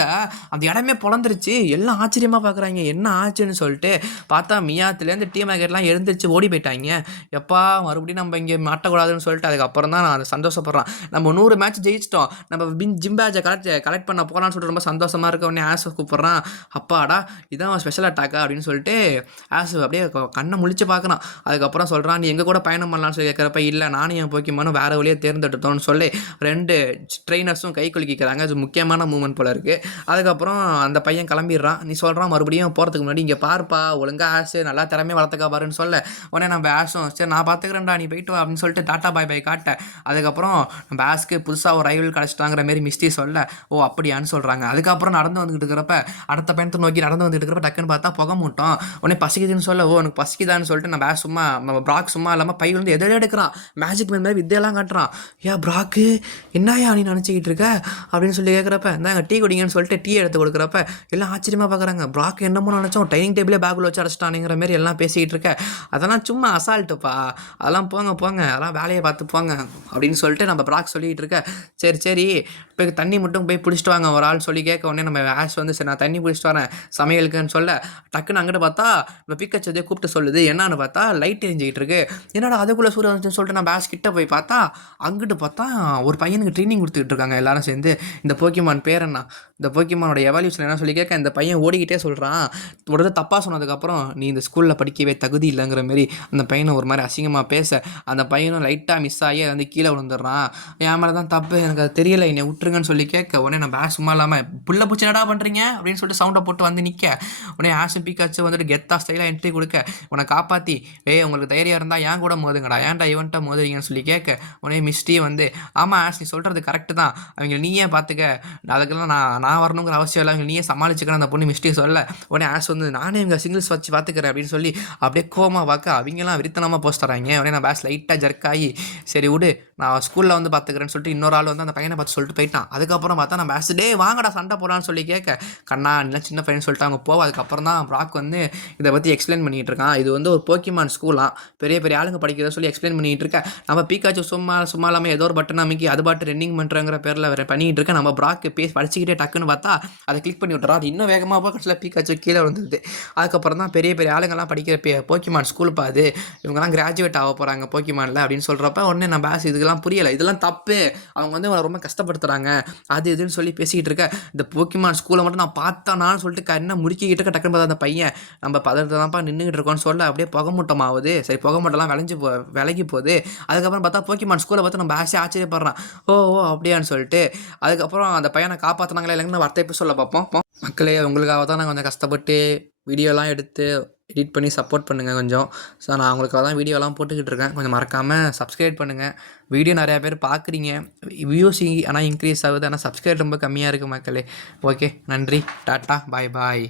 அந்த இடமே பொழந்துருச்சு. எல்லாம் ஆச்சரியமாக பார்க்குறாங்க என்ன ஆச்சுன்னு சொல்லிட்டு பார்த்தா மியாத்து டீம் ராக்கெட்லாம் எழுந்திரிச்சு ஓடி போயிட்டாங்க. எப்பா மறுபடியும் நம்ம இங்கே மாட்டக்கூடாதுன்னு சொல்லிட்டு அதுக்கப்புறம் தான் நான் சந்தோஷப்படுறேன், நம்ம 100 மேட்ச் ஜெயிச்சிட்டோம், நம்ம ஜிம்பேஜை கலெக்ட் பண்ண போகலான்னு சொல்லிட்டு ரொம்ப சந்தோஷமாக இருக்க. உடனே ஆஸ் கூப்பிட்றான், அப்பாடா இதான் ஸ்பெஷல் அட்டாக்கா அப்படின்னு சொல்லிட்டு ஆஸ் அப்படியே கண்ணை முழிச்சு பார்க்குறான். அதுக்கப்புறம் சொல்கிறான், நீ எங்கள் கூட பயணம் பண்ணலான்னு சொல்லி கேட்குறப்ப, இல்லை நானும் என் போக்கிமானும் வேறு வழியாக தேர்ந்தெடுத்தோன்னு சொல்லி 2 ட்ரெயினர்ஸும் கை குலுக்கிக்கிறாங்க. அது முக்கியமான மூமெண்ட் போல இருக்குது. அதுக்கப்புறம் அந்த பையன் கிளம்பிடுறான். நீ சொல்கிறான் மறுபடியும் போகிறதுக்கு முன்னாடி இங்கே பார்ப்பா ஒழுங்காக ஆஸ் நல்லா திறமையாக வளர்த்துக்கா பாருன்னு சொல்ல, உடனே நம்ம ஆஷும் சரி நான் பார்த்துக்கிறேன்டா நீ போயிட்டு வா அப்படின்னு சொல்லிட்டு டாட்டா பாய் காட்ட, அதுக்கப்புறம் நம்ம ஆஸ்க்கு புதுசாக ஒரு ரைவல் கிடச்சிட்டாங்கிற மாரி மிஸ்டி சொல்ல, ஓ அப்படியான்னு சொல்கிறாங்க. அதுக்கப்புறம் நடந்து வந்துக்கிட்டு இருக்கிறப்ப அடுத்த பயணத்தை நோக்கி நடந்து வந்துட்டு இருக்கிறப்ப டக்குன்னு பார்த்தா புகை மூட்டம். உடனே பசிக்குதுன்னு சொல்ல, ஓ எனக்கு பசிக்குதான்னு சொல்லிட்டு நம்ம ஆஷ் சும்மா நம்ம ப்ராக் சும்மா இல்லாமல் பை வந்து எதை எடுக்கிறான், மேஜிக் மேன் மாதிரி வித்தையெல்லாம் காட்டுறான். ஏன் ப்ராக்கு என்னையா நீ நினச்சிக்கிட்டு இருக்க அப்படின்னு சொல்லி கேட்குறப்ப, இந்தாங்க டீ குடிங்கன்னு சொல்லிட்டு டீ எடுத்து கொடுக்குறப்ப எல்லாம் ஆச்சரியமாக பார்க்குறாங்க. ப்ராக் என்னமோ நினச்சோம் டைனிங் டேபிளே பேக்கில் வச்சு அடைச்சிட்டானுங்கிற மாரி எல்லாம் அப்படின்லாம் பேசிக்கிட்டு இருக்க. அதெல்லாம் சும்மா அசால்ட்டுப்பா, அதெல்லாம் போங்க போங்க, அதெல்லாம் வேலையை பார்த்து போங்க அப்படின்னு சொல்லிட்டு நம்ம ப்ராக் சொல்லிக்கிட்டு இருக்க. சரி சரி போய் தண்ணி மட்டும் போய் பிடிச்சிட்டு வாங்க ஒரு ஆள் சொல்லி கேட்க உடனே நம்ம ஆஷ் வந்து சரி நான் தண்ணி பிடிச்சிட்டு வரேன் சமையலுக்குன்னு சொல்ல, டக்குன்னு அங்கிட்டு பார்த்தா நம்ம பிக்கச்சதே கூப்பிட்டு சொல்லுது. என்னன்னு பார்த்தா லைட் எரிஞ்சிக்கிட்டு இருக்கு. என்னடா அதுக்குள்ளே சூரிய வந்துச்சுன்னு சொல்லிட்டு நம்ம ஆஷ் கிட்ட போய் பார்த்தா அங்கிட்டு பார்த்தா ஒரு பையனுக்கு ட்ரைனிங் கொடுத்துக்கிட்டு இருக்காங்க எல்லாரும் சேர்ந்து. இந்த போக்கிமான் பேர் என்ன, இந்த போக்கிமானோட எவால்யூஷன் என்ன சொல்லி கேட்க இந்த பையன் ஓடிக்கிட்டே சொல்கிறான். உடனே தப்பாக சொன்னதுக்கப்புறம் நீ இந்த ஸ்கூலில் படிக்கவே தகுதி இல்லைங்கிற மாரி அந்த பையனை ஒரு மாதிரி அசிங்கமாக பேச அந்த பையனும் லைட்டாக மிஸ் ஆகி அது வந்து கீழே விழுந்துடுறான். என் மேலே தான் தப்பு, எனக்கு அது தெரியல, என்னை விட்டுருங்கன்னு சொல்லி கேட்க உடனே நம்ம ஆஷ் சும்மா இல்லாமல் புள்ள பூச்சி என்னடா பண்ணுறீங்க அப்படின்னு சொல்லிட்டு சவுண்டை போட்டு வந்து நிற்க உடனே ஆஷும் பிக்காச்சு வந்துட்டு கெத்தா ஸ்டைலாக என்ட்ரி கொடுக்க உன்னை காப்பாற்றி உங்களுக்கு தைரியம் இருந்தால் ஏன் கூட மோதுங்கடா, ஏன்டா இவன்ட்ட மோதுறீங்கன்னு சொல்லி கேட்க உடனே மிஸ்டி வந்து ஆமாம் ஆஷ் நீ சொல்கிறது கரெக்டு தான், அவங்க நீயே பார்த்துக்க, அதுக்கெல்லாம் நான் வரணுங்கிற அவசியம் இல்லை, அவங்க நீயே சமாளிச்சுக்கணும் அந்த பொண்ணு மிஸ்டி சொல்ல உடனே ஆஷ் வந்து நானே இவங்க சிங்கிள்ஸ் வச்சு பார்த்துக்கிறேன் அப்படின்னு சொல்லி அப்படியே கோமா பார்க்க அவங்கெல்லாம் விரித்தனமாக போஸ்ட் தராங்க. உடனே நான் பேஸ் லைட்டாக ஜர்க்காகி சரி விடு நான் ஸ்கூலில் வந்து பார்த்துக்கிறேன்னு சொல்லிட்டு இன்னொரு ஆள் வந்து அந்த பையனை பார்த்து சொல்லிட்டு போயிட்டான். அதுக்கப்புறம் பார்த்தா நான் பேஸ் டே வாங்கடா சண்டை போடான்னு சொல்லி கேட்க கண்ணா இல்லை சின்ன பையன் சொல்லிட்டு அவங்க போவ. அதுக்கப்புறம் தான் ப்ராக் வந்து இதை பற்றி எக்ஸ்பிளைன் பண்ணிகிட்டு இருக்கான். இது வந்து ஒரு போக்கிமான் ஸ்கூலாம், பெரிய பெரிய ஆளுங்க படிக்கிறத சொல்லி எக்ஸ்பிளைன் பண்ணிகிட்டு இருக்கேன். நம்ம பீக்காச்சு சும்மா இல்லாமல் ஏதோ ஒரு பட்டன் அமைக்கி அது பாட்டு ரன்னிங் பண்ணுறங்கிற பேரில் வேறு பண்ணிகிட்டு இருக்கேன். நம்ம ப்ராக் படிச்சுக்கிட்டே டக்குன்னு பார்த்தா அதை கிளிக் பண்ணி விட்டுறோம். அது இன்னும் வேகமாக போய் கடைசியில் பீக்காச்சு கீழே வந்துடுது. அதுக்கப்புறம் தான் பெரிய பெரிய ஆளுங்கள்லாம் படிக்கிற போக்கிமான் ஸ்கூல் பாது இவங்கெல்லாம் கிராஜுவேட் ஆக போகிறாங்க போக்கிமானில் அப்படின்னு சொல்கிறப்ப உடனே நான் பேஸ் இதுக்கெல்லாம் புரியலை, இதெல்லாம் தப்பு, அவங்க வந்து அவனை ரொம்ப கஷ்டப்படுத்துகிறாங்க அது இதுன்னு சொல்லி பேசிக்கிட்டு இருக்க. இந்த போக்கிமான் ஸ்கூலை மட்டும் நான் பார்த்தானான்னு சொல்லிட்டு கண்ணை முறுக்கிக்கிட்டு இருக்க. டக்குன்னு பார்த்தா அந்த பையன் நம்ம பதத்தை தான்ப்பா நின்றுக்கிட்டு இருக்கோன்னு சொல்ல அப்படியே புகமூட்டம் ஆகுது. சரி புகமூட்டம்லாம் விலகி போகுது. அதுக்கப்புறம் பார்த்தா போக்கிமான் ஸ்கூலை பார்த்து நம்ம ஆசை ஆச்சரியப்படுறான். ஓ அப்படியான்னு சொல்லிட்டு அதுக்கப்புறம் அந்த பையனை காப்பாற்றினாங்களா இல்லைங்கன்னு வார்த்தை இப்போ சொல்ல பார்ப்போம். மக்களே உங்களுக்காக தான் நான் கொஞ்சம் கஷ்டப்பட்டு வீடியோலாம் எடுத்து எடிட் பண்ணி சப்போர்ட் பண்ணுங்கள் கொஞ்சம். ஸோ நான் அவங்களுக்காக தான் வீடியோலாம் போட்டுக்கிட்டு இருக்கேன். கொஞ்சம் மறக்காமல் சப்ஸ்கிரைப் பண்ணுங்கள். வீடியோ நிறையா பேர் பார்க்குறீங்க, வியூஸ் ஆனால் இன்க்ரீஸ் ஆகுது, ஆனால் சப்ஸ்கிரைப் ரொம்ப கம்மியாக இருக்குது மக்களே. ஓகே நன்றி, டாட்டா, பாய் பாய்.